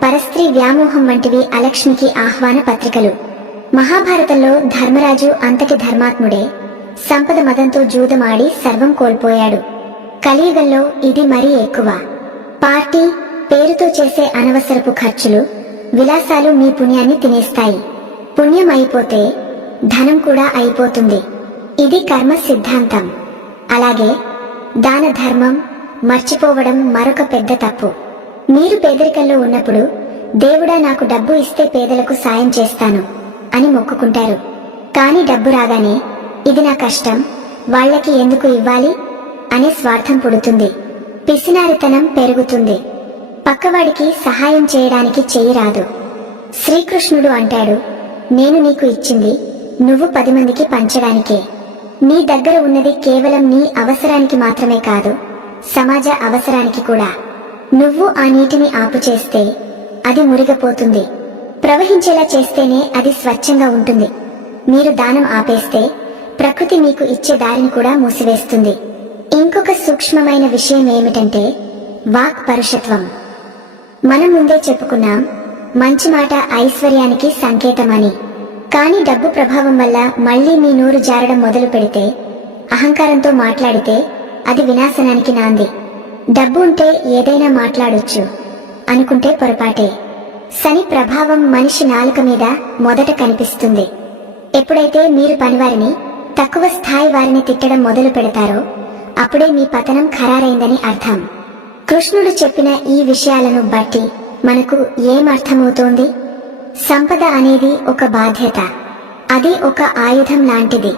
పరస్త్రీ వ్యామోహం వంటివి అలక్ష్మికి ఆహ్వాన పత్రికలు. మహాభారతంలో ధర్మరాజు అంతటి ధర్మాత్ముడే సంపద మదంతో జూదమాడి సర్వం కోల్పోయాడు. కలియుగంలో ఇది మరీ ఎక్కువ. పార్టీ పేరుతో చేసే అనవసరపు ఖర్చులు, విలాసాలు మీ పుణ్యాన్ని తినేస్తాయి. పుణ్యం అయిపోతే ధనం కూడా అయిపోతుంది. ఇది కర్మ సిద్ధాంతం. అలాగే దాన ధర్మం మర్చిపోవడం మరొక పెద్ద తప్పు. మీరు పేదరికంలో ఉన్నప్పుడు దేవుడా నాకు డబ్బు ఇస్తే పేదలకు సాయం చేస్తాను అని మొక్కుకుంటారు. కాని డబ్బు రాగానే ఇది నా కష్టం, వాళ్లకి ఎందుకు ఇవ్వాలి అనే స్వార్థం పుడుతుంది. పిసినారితనం పెరుగుతుంది. పక్కవాడికి సహాయం చేయడానికి చెయ్యి రాదు. శ్రీకృష్ణుడు అంటాడు, నేను నీకు ఇచ్చింది నువ్వు 10 మందికి పంచడానికే. నీ దగ్గర ఉన్నది కేవలం నీ అవసరానికి మాత్రమే కాదు, సమాజ అవసరానికి కూడా. నువ్వు ఆ నీటిని ఆపు చేస్తే అది మురిగపోతుంది. ప్రవహించేలా చేస్తేనే అది స్వచ్ఛంగా ఉంటుంది. మీరు దానం ఆపేస్తే ప్రకృతి మీకు ఇచ్చే దారిని కూడా మూసివేస్తుంది. ఇంకొక సూక్ష్మమైన విషయం ఏమిటంటే వాక్ పరుషత్వం. మనం ముందే చెప్పుకున్నాం, మంచి మాట ఐశ్వర్యానికి సంకేతమని. కానీ డబ్బు ప్రభావం వల్ల మళ్లీ మీ నోరు జారడం మొదలు పెడితే, అహంకారంతో మాట్లాడితే అది వినాశనానికి నాంది. డబ్బు ఉంటే ఏదైనా మాట్లాడొచ్చు అనుకుంటే పొరపాటే. శని ప్రభావం మనిషి నాలుక మీద మొదట కనిపిస్తుంది. ఎప్పుడైతే మీరు పనివారిని, తక్కువ స్థాయి వారిని తిట్టడం మొదలు పెడతారో అప్పుడే మీ పతనం ఖరారైందని అర్థం. కృష్ణుడు చెప్పిన ఈ విషయాలను బట్టి మనకు ఏమర్థమవుతోంది? సంపద అనేది ఒక బాధ్యత. అది ఒక ఆయుధం లాంటిది.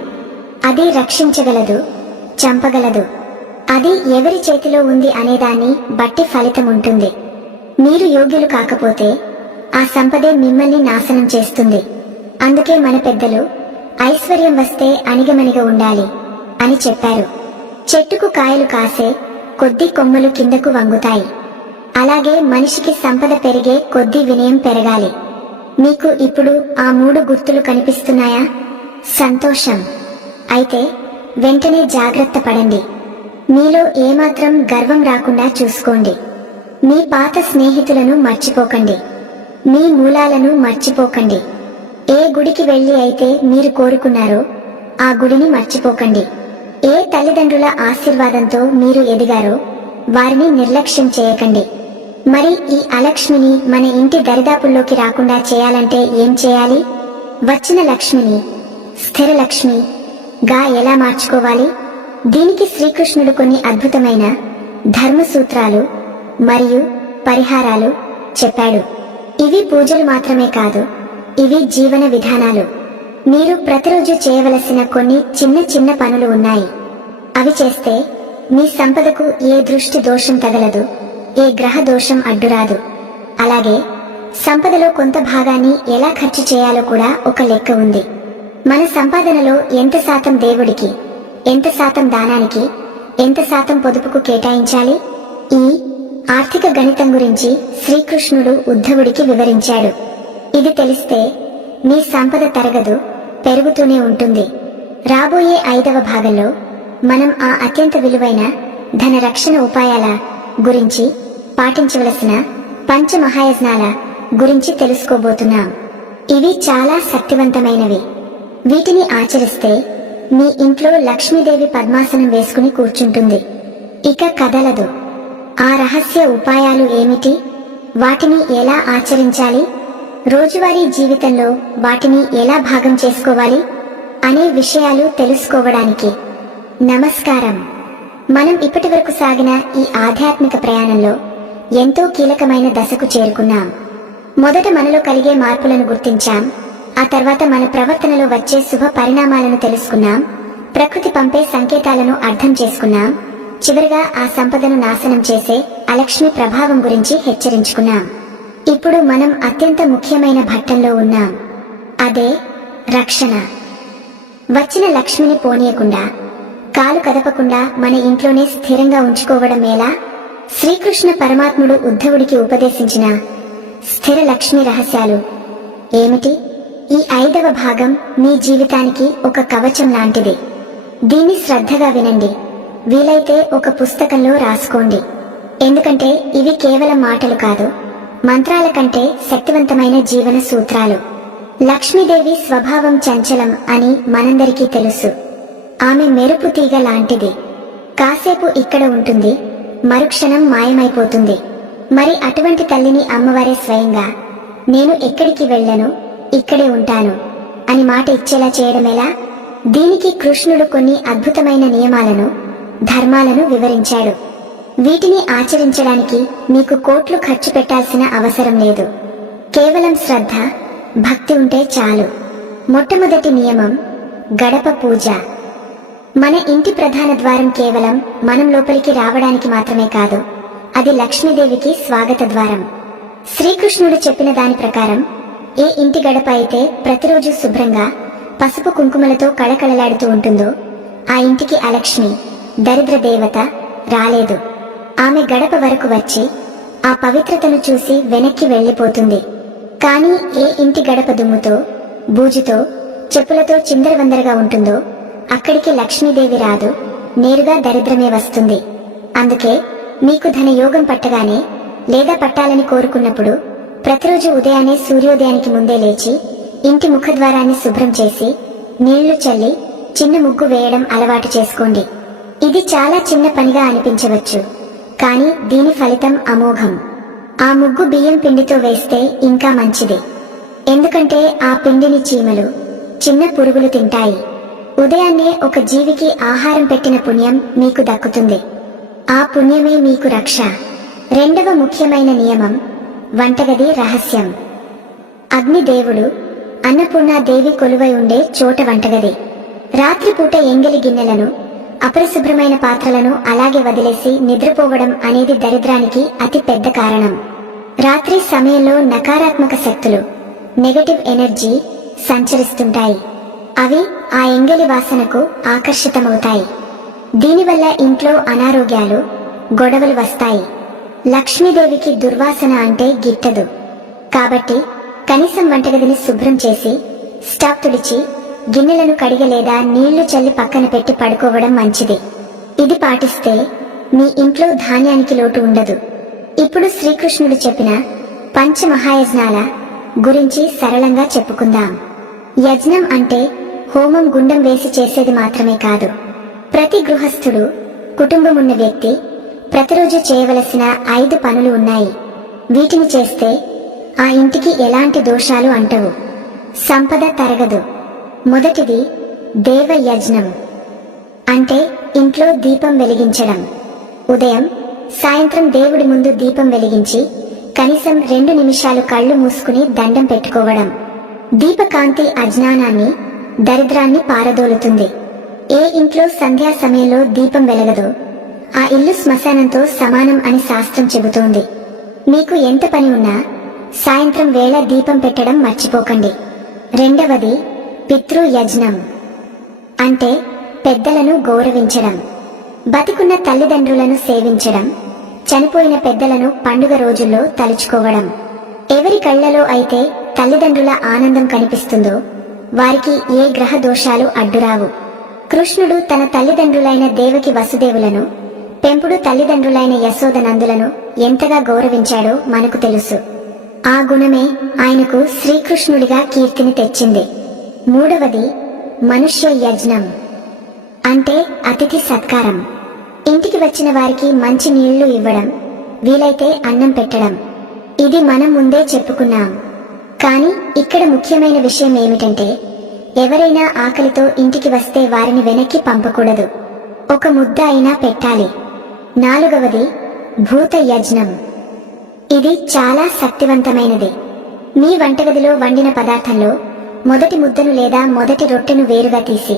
అది రక్షించగలదు, చంపగలదు. అది ఎవరి చేతిలో ఉంది అనేదాన్ని బట్టి ఫలితం ఉంటుంది. మీరు యోగ్యులు కాకపోతే ఆ సంపదే మిమ్మల్ని నాశనం చేస్తుంది. అందుకే మన పెద్దలు ఐశ్వర్యం వస్తే అణిగమణిగ ఉండాలి అని చెప్పారు. చెట్టుకు కాయలు కాసే కొద్ది కొమ్మలు కిందకు వంగుతాయి. అలాగే మనిషికి సంపద పెరిగే కొద్ది వినయం పెరగాలి. మీకు ఇప్పుడు ఆ 3 గుర్తులు కనిపిస్తున్నాయా? సంతోషం. అయితే వెంటనే జాగ్రత్త పడండి. మీలో ఏమాత్రం గర్వం రాకుండా చూసుకోండి. మీ పాత స్నేహితులను మర్చిపోకండి. మీ మూలాలను మర్చిపోకండి. ఏ గుడికి వెళ్లి అయితే మీరు కోరుకున్నారో ఆ గుడిని మర్చిపోకండి. ఏ తల్లిదండ్రుల ఆశీర్వాదంతో మీరు ఎదిగారో వారిని నిర్లక్ష్యం చేయకండి. మరి ఈ అలక్ష్మిని మన ఇంటి దరిదాపుల్లోకి రాకుండా చేయాలంటే ఏం చేయాలి? వచ్చిన లక్ష్మిని స్థిర లక్ష్మిగా ఎలా మార్చుకోవాలి? దీనికి శ్రీకృష్ణుడు కొన్ని అద్భుతమైన ధర్మ సూత్రాలు మరియు పరిహారాలు చెప్పాడు. ఇవి పూజలు మాత్రమే కాదు, ఇవి జీవన విధానాలు. మీరు ప్రతిరోజు చేయవలసిన కొన్ని చిన్న చిన్న పనులు ఉన్నాయి. అవి చేస్తే మీ సంపదకు ఏ దృష్టి దోషం తగలదు, ఏ గ్రహ దోషం అడ్డురాదు. అలాగే సంపదలో కొంత భాగాన్ని ఎలా ఖర్చు చేయాలో కూడా ఒక లెక్క ఉంది. మన సంపాదనలో ఎంత శాతం దేవుడికి, ఎంత శాతం దానానికి, ఎంత శాతం పొదుపుకు కేటాయించాలి? ఈ ఆర్థిక గణితం గురించి శ్రీకృష్ణుడు ఉద్ధవుడికి వివరించాడు. ఇది తెలిస్తే మీ సంపద తరగదు, పెరుగుతూనే ఉంటుంది. రాబోయే 5వ భాగంలో మనం ఆ అత్యంత విలువైన ధన రక్షణ ఉపాయాల గురించి, పాటించవలసిన పంచమహాయజ్ఞాల గురించి తెలుసుకోబోతున్నాం. ఇవి చాలా శక్తివంతమైనవి. వీటిని ఆచరిస్తే మీ ఇంట్లో లక్ష్మీదేవి పద్మాసనం వేసుకుని కూర్చుంటుంది, ఇక కదలదు. ఆ రహస్య ఉపాయాలు ఏమిటి? వాటిని ఎలా ఆచరించాలి? రోజువారీ జీవితంలో వాటిని ఎలా భాగం చేసుకోవాలి అనే విషయాలు తెలుసుకోవడానికి నమస్కారం. మనం ఇప్పటివరకు సాగిన ఈ ఆధ్యాత్మిక ప్రయాణంలో ఎంతో కీలకమైన దశకు చేరుకున్నాం. మొదట మనలో కలిగే మార్పులను గుర్తించాం. ఆ తర్వాత మన ప్రవర్తనలో వచ్చే శుభ పరిణామాలను తెలుసుకున్నాం. ప్రకృతి పంపే సంకేతాలను అర్థం చేసుకున్నాం. చివరిగా ఆ సంపదను నాశనం చేసే అలక్ష్మి ప్రభావం గురించి హెచ్చరించుకున్నాం. ఇప్పుడు మనం అత్యంత ముఖ్యమైన ఘట్టంలో ఉన్నాం. అదే రక్షణ. వచ్చిన లక్ష్మిని పోనీయకుండా, కాలు కదపకుండా మన ఇంట్లోనే స్థిరంగా ఉంచుకోవడం ఎలా? శ్రీకృష్ణ పరమాత్ముడు ఉద్ధవుడికి ఉపదేశించిన స్థిర లక్ష్మి రహస్యాలు ఏమిటి? ఈ 5వ భాగం మీ జీవితానికి ఒక కవచం లాంటిది. దీన్ని శ్రద్ధగా వినండి. వీలైతే ఒక పుస్తకంలో రాసుకోండి. ఎందుకంటే ఇవి కేవలం మాటలు కాదు, మంత్రాల కంటే శక్తివంతమైన జీవన సూత్రాలు. లక్ష్మీదేవి స్వభావం చంచలం అని మనందరికీ తెలుసు. ఆమె మెరుపు తీగ లాంటిది. కాసేపు ఇక్కడ ఉంటుంది, మరుక్షణం మాయమైపోతుంది. మరి అటువంటి తల్లిని అమ్మవారే స్వయంగా నేను ఎక్కడికి వెళ్ళను, ఇక్కడే ఉంటాను అని మాట ఇచ్చేలా చేయడమేలా? దీనికి కృష్ణుడు కొన్ని అద్భుతమైన నియమాలను, ధర్మాలను వివరించాడు. వీటిని ఆచరించడానికి మీకు కోట్లు ఖర్చు పెట్టాల్సిన అవసరం లేదు. కేవలం శ్రద్ధ, భక్తి ఉంటే చాలు. మొట్టమొదటి నియమం గడప పూజ. మన ఇంటి ప్రధాన ద్వారం కేవలం మనం లోపలికి రావడానికి మాత్రమే కాదు, అది లక్ష్మీదేవికి స్వాగత ద్వారం. శ్రీకృష్ణుడు చెప్పిన దాని ప్రకారం ఏ ఇంటి గడప అయితే ప్రతిరోజు శుభ్రంగా పసుపు కుంకుమలతో కళకళలాడుతూ ఉంటుందో ఆ ఇంటికి అలక్ష్మి, దరిద్ర దేవత రాలేదు. ఆమె గడప వరకు వచ్చి ఆ పవిత్రతను చూసి వెనక్కి వెళ్లిపోతుంది. కానీ ఏ ఇంటి గడప దుమ్ముతో, బూజుతో, చెప్పులతో చిందరవందరగా ఉంటుందో అక్కడికి లక్ష్మీదేవి రాదు, నేరుగా దరిద్రమే వస్తుంది. అందుకే మీకు ధన యోగం పట్టగానే లేదా పట్టాలని కోరుకున్నప్పుడు ప్రతిరోజు ఉదయాన్నే సూర్యోదయానికి ముందే లేచి ఇంటి ముఖద్వారాన్ని శుభ్రం చేసి నీళ్లు చల్లి చిన్న ముగ్గు వేయడం అలవాటు చేసుకోండి. ఇది చాలా చిన్న పనిగా అనిపించవచ్చు, కానీ దీని ఫలితం అమోఘం. ఆ ముగ్గు బియ్యం పిండితో వేస్తే ఇంకా మంచిది. ఎందుకంటే ఆ పిండిని చీమలు, చిన్న పురుగులు తింటాయి. ఉదయాన్నే ఒక జీవికి ఆహారం పెట్టిన పుణ్యం మీకు దక్కుతుంది. ఆ పుణ్యమే మీకు రక్ష. రెండవ ముఖ్యమైన నియమం వంటగది రహస్యం. అగ్నిదేవుడు, అన్నపూర్ణాదేవి కొలువై ఉండే చోట వంటగది. రాత్రిపూట ఎంగిలి గిన్నెలను, అపరిశుభ్రమైన పాత్రలను అలాగే వదిలేసి నిద్రపోవడం అనేది దరిద్రానికి అతి పెద్ద కారణం. రాత్రి సమయంలో నకారాత్మక శక్తులు, నెగటివ్ ఎనర్జీ సంచరిస్తుంటాయి. అవి ఆ ఎంగిలి వాసనకు ఆకర్షితమవుతాయి. దీనివల్ల ఇంట్లో అనారోగ్యాలు, గొడవలు వస్తాయి. లక్ష్మీదేవికి దుర్వాసన అంటే గిట్టదు. కాబట్టి కనీసం వంటగదిని శుభ్రం చేసి, స్టవ్ తుడిచి, గిన్నెలను కడిగి లేదా నీళ్లు చల్లి పక్కన పెట్టి పడుకోవడం మంచిది. ఇది పాటిస్తే మీ ఇంట్లో ధాన్యానికి లోటు ఉండదు. ఇప్పుడు శ్రీకృష్ణుడు చెప్పిన పంచమహాయజ్ఞాల గురించి సరళంగా చెప్పుకుందాం. యజ్ఞం అంటే హోమం గుండం వేసి చేసేది మాత్రమే కాదు. ప్రతి గృహస్థుడు, కుటుంబమున్న వ్యక్తి ప్రతిరోజు చేయవలసిన 5 పనులు ఉన్నాయి. వీటిని చేస్తే ఆ ఇంటికి ఎలాంటి దోషాలు అంటవు, సంపద తరగదు. మొదటిది దేవ యజ్ఞం, అంటే ఇంట్లో దీపం వెలిగించడం. ఉదయం సాయంత్రం దేవుడి ముందు దీపం వెలిగించి కనీసం 2 నిమిషాలు కళ్ళు మూసుకుని దండం పెట్టుకోవడం. దీపకాంతి అజ్ఞానాన్ని, దరిద్రాన్ని పారదోలుతుంది. ఏ ఇంట్లో సంధ్యా సమయంలో దీపం వెలగదో ఆ ఇల్లు శ్మశానంతో సమానం అని శాస్త్రం చెబుతోంది. మీకు ఎంత పని ఉన్నా సాయంత్రం వేళ దీపం పెట్టడం మర్చిపోకండి. రెండవది పితృ యజ్ఞం, అంటే పెద్దలను గౌరవించడం. బతికున్న తల్లిదండ్రులను సేవించడం, చనిపోయిన పెద్దలను పండుగ రోజుల్లో తలుచుకోవడం. ఎవరి కళ్లలో అయితే తల్లిదండ్రుల ఆనందం కనిపిస్తుందో వారికి ఏ గ్రహ దోషాలు అడ్డురావు. కృష్ణుడు తన తల్లిదండ్రులైన దేవకి వసుదేవులను, పెంపుడు తల్లిదండ్రులైన యశోదనందులను ఎంతగా గౌరవించాడో మనకు తెలుసు. ఆ గుణమే ఆయనకు శ్రీకృష్ణుడిగా కీర్తిని తెచ్చింది. మూడవది మనుష్య యజ్ఞం, అంటే అతిథి సత్కారం. ఇంటికి వచ్చిన వారికి మంచి నీళ్లు ఇవ్వడం, వీలైతే అన్నం పెట్టడం. ఇది మనం ముందే చెప్పుకున్నాం. కానీ ఇక్కడ ముఖ్యమైన విషయం ఏమిటంటే ఎవరైనా ఆకలితో ఇంటికి వస్తే వారిని వెనక్కి పంపకూడదు, ఒక ముద్ద అయినా పెట్టాలి. నాలుగవది భూత యజ్ఞం, ఇది చాలా శక్తివంతమైనది. మీ వంటగదిలో వండిన పదార్థంలో మొదటి ముద్దను లేదా మొదటి రొట్టెను వేరుగా తీసి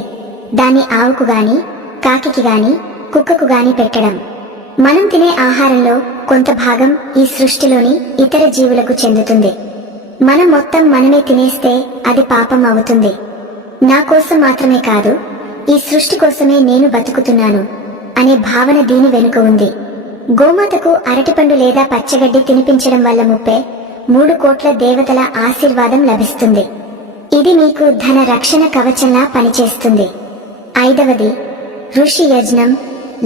దాన్ని ఆవుకు గాని, కాకికి గాని, కుక్కకు గాని పెట్టడం. మనం తినే ఆహారంలో కొంత భాగం ఈ సృష్టిలోని ఇతర జీవులకు చెందుతుంది. మనం మొత్తం మనమే తినేస్తే అది పాపం అవుతుంది. నా కోసం మాత్రమే కాదు, ఈ సృష్టి కోసమే నేను బతుకుతున్నాను అనే భావన దీని వెనుక ఉంది. గోమాతకు అరటిపండు లేదా పచ్చగడ్డి తినిపించడం వల్ల 33 కోట్ల దేవతల ఆశీర్వాదం లభిస్తుంది. ఇది మీకు ధన రక్షణ కవచంలా పనిచేస్తుంది. ఐదవది ఋషి యజ్ఞం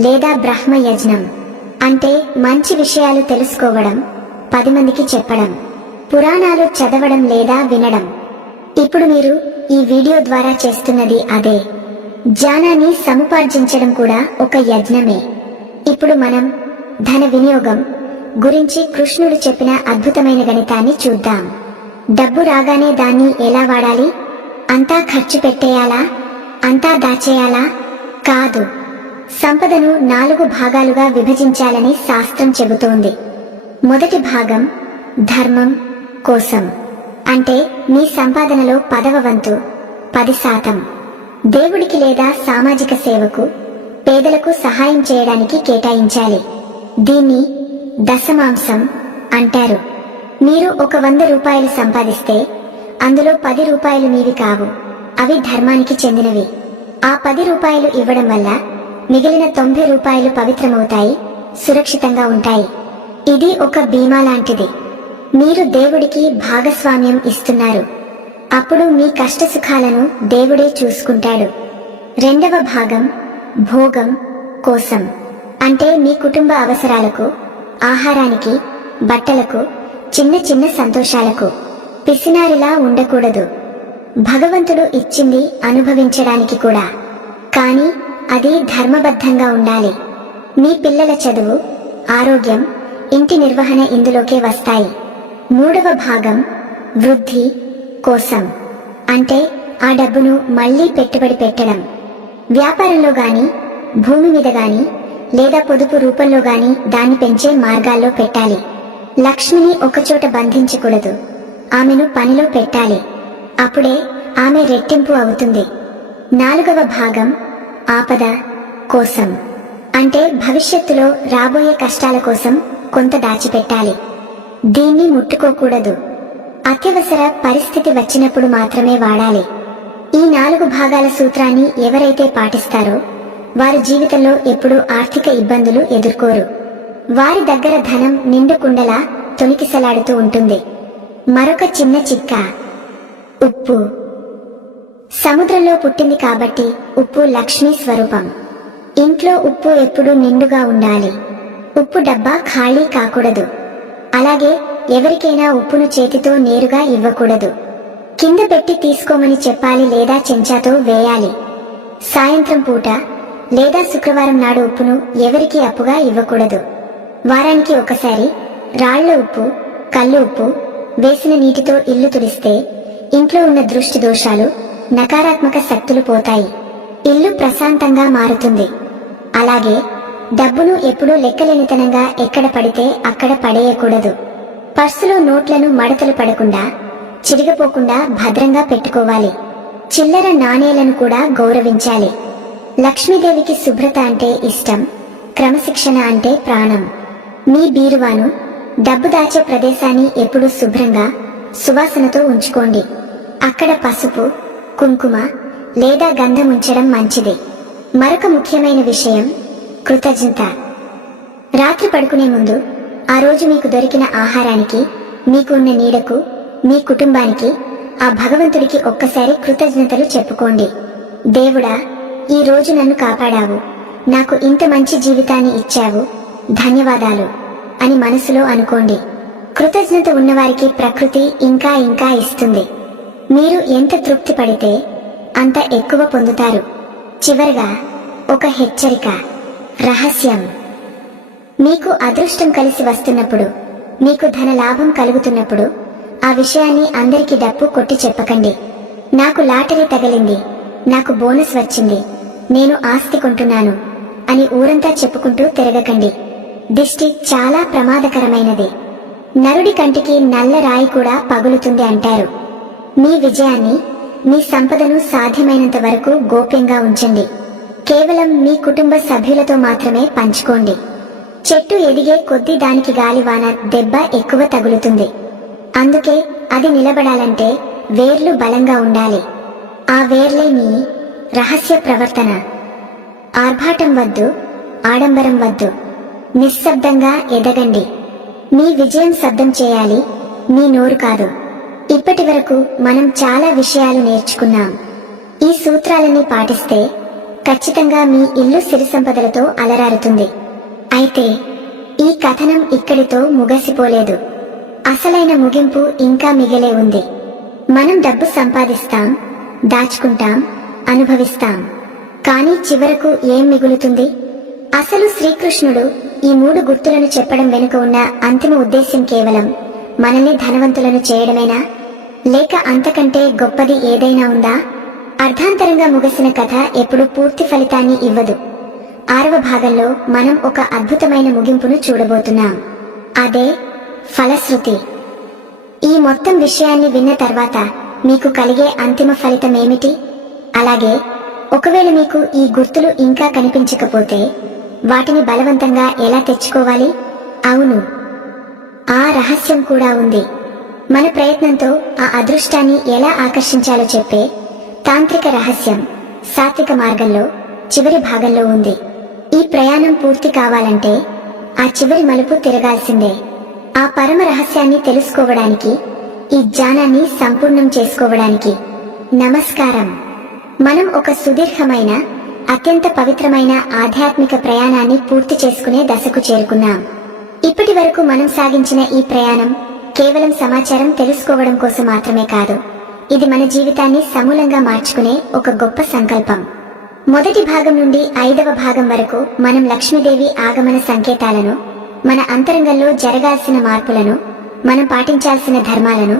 లేదా బ్రహ్మ యజ్ఞం, అంటే మంచి విషయాలు తెలుసుకోవడం, 10 మందికి చెప్పడం, పురాణాలు చదవడం లేదా వినడం. ఇప్పుడు మీరు ఈ వీడియో ద్వారా చేస్తున్నది అదే. జ్ఞానాన్ని సముపార్జించడం కూడా ఒక యజ్ఞమే. ఇప్పుడు మనం ధన వినియోగం గురించి కృష్ణుడు చెప్పిన అద్భుతమైన గణితాన్ని చూద్దాం. డబ్బు రాగానే దాన్ని ఎలా వాడాలి? అంతా ఖర్చు పెట్టేయాలా? అంతా దాచేయాలా? కాదు. సంపదను 4 భాగాలుగా విభజించాలని శాస్త్రం చెబుతోంది. మొదటి భాగం ధర్మం కోసం, అంటే మీ సంపాదనలో 10వ వంతు 10% దేవుడికి లేదా సామాజిక సేవకు, పేదలకు సహాయం చేయడానికి కేటాయించాలి. దీన్ని దశమాంశం అంటారు. మీరు ఒక 100 రూపాయలు సంపాదిస్తే అందులో 10 రూపాయలు మీవి కావు, అవి ధర్మానికి చెందినవి. ఆ 10 రూపాయలు ఇవ్వడం వల్ల మిగిలిన 90 రూపాయలు పవిత్రమవుతాయి, సురక్షితంగా ఉంటాయి. ఇది ఒక బీమా లాంటిది. మీరు దేవుడికి భాగస్వామ్యం ఇస్తున్నారు. అప్పుడు మీ కష్టసుఖాలను దేవుడే చూసుకుంటాడు. రెండవ భాగం భోగం కోసం, అంటే మీ కుటుంబ అవసరాలకు, ఆహారానికి, బట్టలకు, చిన్న చిన్న సంతోషాలకు. పిసినారిలా ఉండకూడదు. భగవంతుడు ఇచ్చింది అనుభవించడానికి కూడా, కానీ అది ధర్మబద్ధంగా ఉండాలి. మీ పిల్లల చదువు, ఆరోగ్యం, ఇంటి నిర్వహణ ఇందులోకే వస్తాయి. మూడవ భాగం వృద్ధి కోసం, అంటే ఆ డబ్బును మళ్లీ పెట్టుబడి పెట్టడం. వ్యాపారంలో గాని, భూమి మీద గాని, లేదా పొదుపు రూపంలో గాని దాన్ని పెంచే మార్గాల్లో పెట్టాలి. లక్ష్మిని ఒకచోట బంధించకూడదు, ఆమెను పనిలో పెట్టాలి. అప్పుడే ఆమె రెట్టింపు అవుతుంది. నాలుగవ భాగం ఆపద కోసం, అంటే భవిష్యత్తులో రాబోయే కష్టాల కోసం కొంత దాచిపెట్టాలి. దీన్ని ముట్టుకోకూడదు. అత్యవసర పరిస్థితి వచ్చినప్పుడు మాత్రమే వాడాలి. ఈ 4 భాగాల సూత్రాన్ని ఎవరైతే పాటిస్తారో వారి జీవితంలో ఎప్పుడూ ఆర్థిక ఇబ్బందులు ఎదుర్కోరు. వారి దగ్గర ధనం నిండు కుండలా తొణికిసలాడుతూ ఉంటుంది. మరొక చిన్న చిట్కా, ఉప్పు. సముద్రంలో పుట్టింది కాబట్టి ఉప్పు లక్ష్మీ స్వరూపం. ఇంట్లో ఉప్పు ఎప్పుడూ నిండుగా ఉండాలి. ఉప్పు డబ్బా ఖాళీ కాకూడదు. అలాగే ఎవరికైనా ఉప్పును చేతితో నేరుగా ఇవ్వకూడదు. కింద పెట్టి తీసుకోమని చెప్పాలి లేదా చెంచాతో వేయాలి. సాయంత్రం పూట లేదా శుక్రవారం నాడు ఉప్పును ఎవరికీ అప్పుగా ఇవ్వకూడదు. వారానికి ఒకసారి రాళ్ల ఉప్పు, కల్లు ఉప్పు వేసిన నీటితో ఇల్లు తుడిస్తే ఇంట్లో ఉన్న దృష్టి దోషాలు, నకారాత్మక శక్తులు పోతాయి. ఇల్లు ప్రశాంతంగా మారుతుంది. అలాగే డబ్బును ఎప్పుడూ లెక్కలేనితనంగా ఎక్కడ పడితే అక్కడ పడేయకూడదు. పర్సులో నోట్లను మడతలు పడకుండా, చిరిగిపోకుండా భద్రంగా పెట్టుకోవాలి. చిల్లర నాణేలను కూడా గౌరవించాలి. లక్ష్మీదేవికి శుభ్రత అంటే ఇష్టం, క్రమశిక్షణ అంటే ప్రాణం. మీ బీరువాను, డబ్బు దాచే ప్రదేశాన్ని ఎప్పుడూ శుభ్రంగా, సువాసనతో ఉంచుకోండి. అక్కడ పసుపు, కుంకుమ లేదా గంధం ఉంచడం మంచిది. మరొక ముఖ్యమైన విషయం కృతజ్ఞత. రాత్రి పడుకునే ముందు ఆ రోజు మీకు దొరికిన ఆహారానికి, మీకు ఉన్న నీడకు, మీ కుటుంబానికి, ఆ భగవంతుడికి ఒక్కసారి కృతజ్ఞతలు చెప్పుకోండి. దేవుడా, ఈ రోజు నన్ను కాపాడావు, నాకు ఇంత మంచి జీవితాన్ని ఇచ్చావు, ధన్యవాదాలు అని మనసులో అనుకోండి. కృతజ్ఞత ఉన్నవారికి ప్రకృతి ఇంకా ఇంకా ఇస్తుంది. మీరు ఎంత తృప్తి పడితే అంత ఎక్కువ పొందుతారు. చివరగా ఒక హెచ్చరిక, రహస్యం. మీకు అదృష్టం కలిసి వస్తున్నప్పుడు, మీకు ధన లాభం కలుగుతున్నప్పుడు ఆ విషయాన్ని అందరికీ డప్పు కొట్టి చెప్పకండి. నాకు లాటరీ తగిలింది, నాకు బోనస్ వచ్చింది, నేను ఆస్తి కొంటున్నాను అని ఊరంతా చెప్పుకుంటూ తిరగకండి. దిష్టి చాలా ప్రమాదకరమైనది. నరుడి కంటికి నల్ల రాయి కూడా పగులుతుంది అంటారు. మీ విజయాన్ని, మీ సంపదను సాధ్యమైనంత వరకు గోప్యంగా ఉంచండి. కేవలం మీ కుటుంబ సభ్యులతో మాత్రమే పంచుకోండి. చెట్టు ఎదిగే కొద్దీ దానికి గాలివాన దెబ్బ ఎక్కువ తగులుతుంది. అందుకే అది నిలబడాలంటే వేర్లు బలంగా ఉండాలి. ఆ వేర్లే మీ రహస్య ప్రవర్తన. ఆర్భాటం వద్దు, ఆడంబరం వద్దు. నిశ్శబ్దంగా ఎదగండి. మీ విజయం శబ్దం చేయాలి, మీ నోరు కాదు. ఇప్పటి వరకు మనం చాలా విషయాలు నేర్చుకున్నాం. ఈ సూత్రాలన్నీ పాటిస్తే ఖచ్చితంగా మీ ఇల్లు సిరి సంపదలతో అలరారుతుంది. అయితే ఈ కథనం ఇక్కడితో ముగసిపోలేదు. అసలైన ముగింపు ఇంకా మిగిలే ఉంది. మనం డబ్బు సంపాదిస్తాం, దాచుకుంటాం, అనుభవిస్తాం. కానీ చివరకు ఏం మిగులుతుంది? అసలు శ్రీకృష్ణుడు ఈ 3 గుర్తులను చెప్పడం వెనుక ఉన్న అంతిమ ఉద్దేశ్యం కేవలం మనల్ని ధనవంతులను చేయడమేనా? లేక అంతకంటే గొప్పది ఏదైనా ఉందా? అర్ధాంతరంగా ముగిసిన కథ ఎప్పుడు పూర్తి ఫలితాన్ని ఇవ్వదు. 6వ భాగంలో మనం ఒక అద్భుతమైన ముగింపును చూడబోతున్నాం. అదే ఫలశ్రుతి. ఈ మొత్తం విషయాన్ని విన్న తర్వాత మీకు కలిగే అంతిమ ఫలితం ఏమిటి? అలాగే ఒకవేళ మీకు ఈ గుర్తులు ఇంకా కనిపించకపోతే వాటిని బలవంతంగా ఎలా తెచ్చుకోవాలి? అవును, ఆ రహస్యం కూడా ఉంది. మన ప్రయత్నంతో ఆ అదృష్టాన్ని ఎలా ఆకర్షించాలో చెప్పే తాంత్రిక రహస్యం సాత్విక మార్గంలో చివరి భాగంలో ఉంది. ఈ ప్రయాణం పూర్తి కావాలంటే ఆ చివరి మలుపు తిరగాల్సిందే. ఆ పరమ రహస్యాన్ని తెలుసుకోవడానికి, ఈ జ్ఞానాన్ని సంపూర్ణం చేసుకోవడానికి. నమస్కారం. మనం ఒక సుదీర్ఘమైన, అత్యంత పవిత్రమైన ఆధ్యాత్మిక ప్రయాణాన్ని పూర్తి చేసుకునే దశకు చేరుకున్నాం. ఇప్పటి వరకు మనం సాగించిన ఈ ప్రయాణం కేవలం సమాచారం తెలుసుకోవడం కోసం మాత్రమే కాదు. ఇది మన జీవితాన్ని సమూలంగా మార్చుకునే ఒక గొప్ప సంకల్పం. మొదటి భాగం నుండి 5వ భాగం వరకు మనం లక్ష్మీదేవి ఆగమన సంకేతాలను, మన అంతరంగంలో జరగాల్సిన మార్పులను, మనం పాటించాల్సిన ధర్మాలను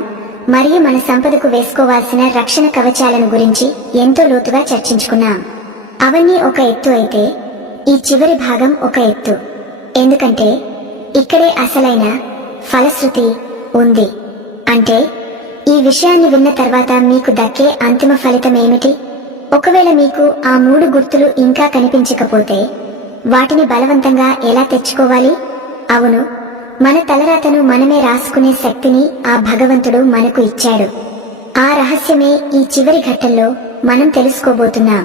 మరియు మన సంపదకు వేసుకోవాల్సిన రక్షణ కవచాలను గురించి ఎంతో లోతుగా చర్చించుకున్నాం. అవన్నీ ఒక ఎత్తు అయితే ఈ చివరి భాగం ఒక ఎత్తు. ఎందుకంటే ఇక్కడే అసలైన ఫలశ్రుతి ఉంది. అంటే ఈ విషయాన్ని విన్న తర్వాత మీకు దక్కే అంతిమ ఫలితం ఏమిటి? ఒకవేళ మీకు ఆ 3 గుర్తులు ఇంకా కనిపించకపోతే వాటిని బలవంతంగా ఎలా తెచ్చుకోవాలి? అవును, మన తలరాతను మనమే రాసుకునే శక్తిని ఆ భగవంతుడు మనకు ఇచ్చాడు. ఆ రహస్యమే ఈ చివరి ఘట్టంలో మనం తెలుసుకోబోతున్నాం.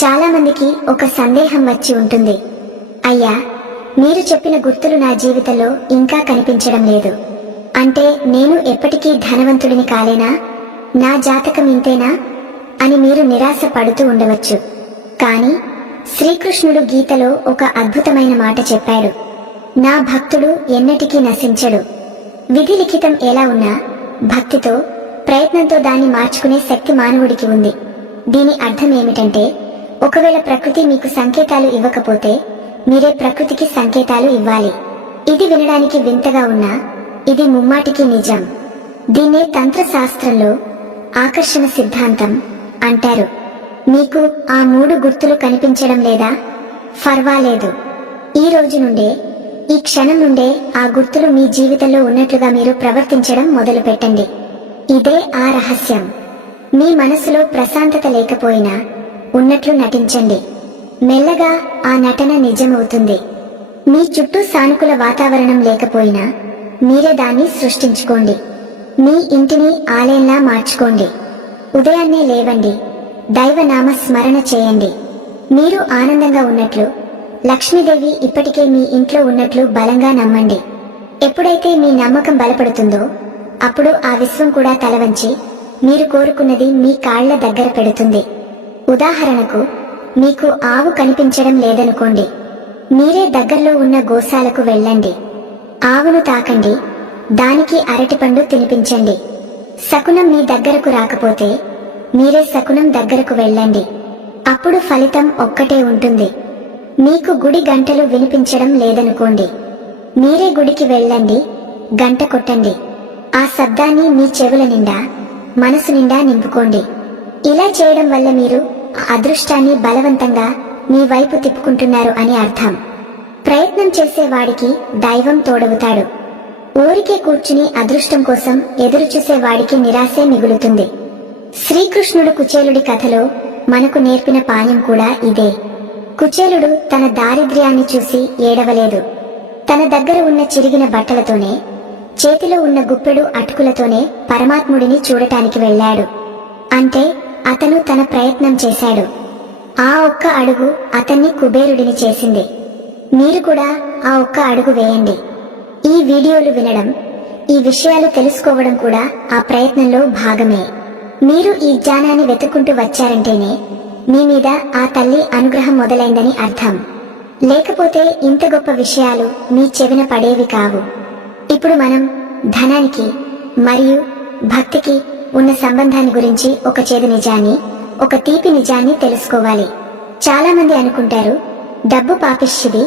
చాలా మందికి ఒక సందేహం వచ్చి ఉంటుంది. అయ్యా, మీరు చెప్పిన గుర్తులు నా జీవితంలో ఇంకా కనిపించడం లేదు. అంటే నేను ఎప్పటికీ ధనవంతుడిని కాలేనా? నా జాతకం ఇంతేనా అని మీరు నిరాశ పడుతూ ఉండవచ్చు. కానీ శ్రీకృష్ణుడు గీతలో ఒక అద్భుతమైన మాట చెప్పాడు. నా భక్తుడు ఎన్నటికీ నశించడు. విధి లిఖితం ఎలా ఉన్నా భక్తితో ప్రయత్నంతో దాన్ని మార్చుకునే శక్తి మానవుడికి ఉంది. దీని అర్థం ఏమిటంటే, ఒకవేళ ప్రకృతి మీకు సంకేతాలు ఇవ్వకపోతే మీరే ప్రకృతికి సంకేతాలు ఇవ్వాలి. ఇది వినడానికి వింతగా ఉన్నా ఇది ముమ్మాటికి నిజం. దీన్నే తంత్రశాస్త్రంలో ఆకర్షణ సిద్ధాంతం అంటారు. మీకు ఆ 3 గుర్తులు కనిపించడం లేదా? ఫర్వాలేదు. ఈ రోజు నుండే, ఈ క్షణం నుండే ఆ గుర్తులు మీ జీవితంలో ఉన్నట్లుగా మీరు ప్రవర్తించడం మొదలు పెట్టండి. ఇదే ఆ రహస్యం. మీ మనసులో ప్రశాంతత లేకపోయినా ఉన్నట్లు నటించండి. మెల్లగా ఆ నటన నిజమవుతుంది. మీ చుట్టూ సానుకూల వాతావరణం లేకపోయినా మీరే దాన్ని సృష్టించుకోండి. మీ ఇంటిని ఆలయంలా మార్చుకోండి. ఉదయాన్నే లేవండి, దైవనామ స్మరణ చేయండి. మీరు ఆనందంగా ఉన్నట్లు, లక్ష్మీదేవి ఇప్పటికే మీ ఇంట్లో ఉన్నట్లు బలంగా నమ్మండి. ఎప్పుడైతే మీ నమ్మకం బలపడుతుందో అప్పుడు ఆ విశ్వం కూడా తలవంచి మీరు కోరుకున్నది మీ కాళ్ల దగ్గర పెడుతుంది. ఉదాహరణకు, మీకు ఆవు కనిపించడం లేదనుకోండి, మీరే దగ్గరలో ఉన్న గోశాలకు వెళ్ళండి. ఆవును తాకండి, దానికి అరటిపండు తినిపించండి. శకునం మీ దగ్గరకు రాకపోతే మీరే శకునం దగ్గరకు వెళ్ళండి. అప్పుడు ఫలితం ఒక్కటే ఉంటుంది. మీకు గుడి గంటలు వినిపించడం లేదనుకోండి, మీరే గుడికి వెళ్ళండి, గంట కొట్టండి. ఆ శబ్దాన్ని మీ చెవుల నిండా, మనసు నిండా నింపుకోండి. ఇలా చేయడం వల్ల మీరు ఆ అదృష్టాన్ని బలవంతంగా మీ వైపు తిప్పుకుంటున్నారు అని అర్థం. ప్రయత్నం చేసేవాడికి దైవం తోడవుతాడు. ఊరికే కూర్చుని అదృష్టం కోసం ఎదురు చూసేవాడికి నిరాశే మిగులుతుంది. శ్రీకృష్ణుడు కుచేలుడి కథలో మనకు నేర్పిన పాఠం కూడా ఇదే. కుచేలుడు తన దారిద్ర్యాన్ని చూసి ఏడవలేదు. తన దగ్గర ఉన్న చిరిగిన బట్టలతోనే, చేతిలో ఉన్న గుప్పెడు అటుకులతోనే పరమాత్ముడిని చూడటానికి వెళ్ళాడు. అంటే అతను తన ప్రయత్నం చేశాడు. ఆ ఒక్క అడుగు అతన్ని కుబేరుడిని చేసింది. మీరు కూడా ఆ ఒక్క అడుగు వేయండి. ఈ వీడియోలు వినడం, ఈ విషయాలు తెలుసుకోవడం కూడా ఆ ప్రయత్నంలో భాగమే. మీరు ఈ జ్ఞానాన్ని వెతుక్కుంటూ వచ్చారంటేనే మీ మీద ఆ తల్లి అనుగ్రహం మొదలైందని అర్థం. లేకపోతే ఇంత గొప్ప విషయాలు మీ చెవిన పడేవి కావు. ఇప్పుడు మనం ధనానికి మరియు భక్తికి ఉన్న సంబంధాన్ని గురించి ఒక చేదు నిజాన్ని, ఒక తీపి నిజాన్ని తెలుసుకోవాలి. చాలా మంది అనుకుంటారు, డబ్బు పాపిష్టిది,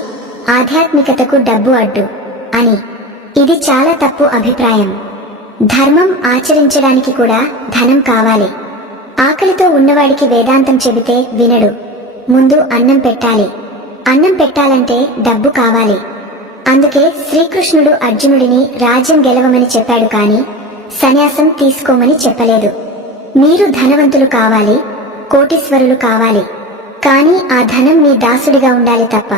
ఆధ్యాత్మికతకు డబ్బు అడ్డు అని. ఇది చాలా తప్పు అభిప్రాయం. ధర్మం ఆచరించడానికి కూడా ధనం కావాలి. ఆకలితో ఉన్నవాడికి వేదాంతం చెబితే వినడు. ముందు అన్నం పెట్టాలి. అన్నం పెట్టాలంటే డబ్బు కావాలి. అందుకే శ్రీకృష్ణుడు అర్జునుడిని రాజ్యం గెలవమని చెప్పాడు, కానీ సన్యాసం తీసుకోమని చెప్పలేదు. మీరు ధనవంతులు కావాలి, కోటీశ్వరులు కావాలి, కానీ ఆ ధనం మీ దాసుడిగా ఉండాలి తప్ప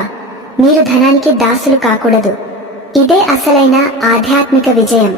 మీరు ధనానికి దాసులు కాకూడదు. ఇదే అసలైన ఆధ్యాత్మిక విజయం.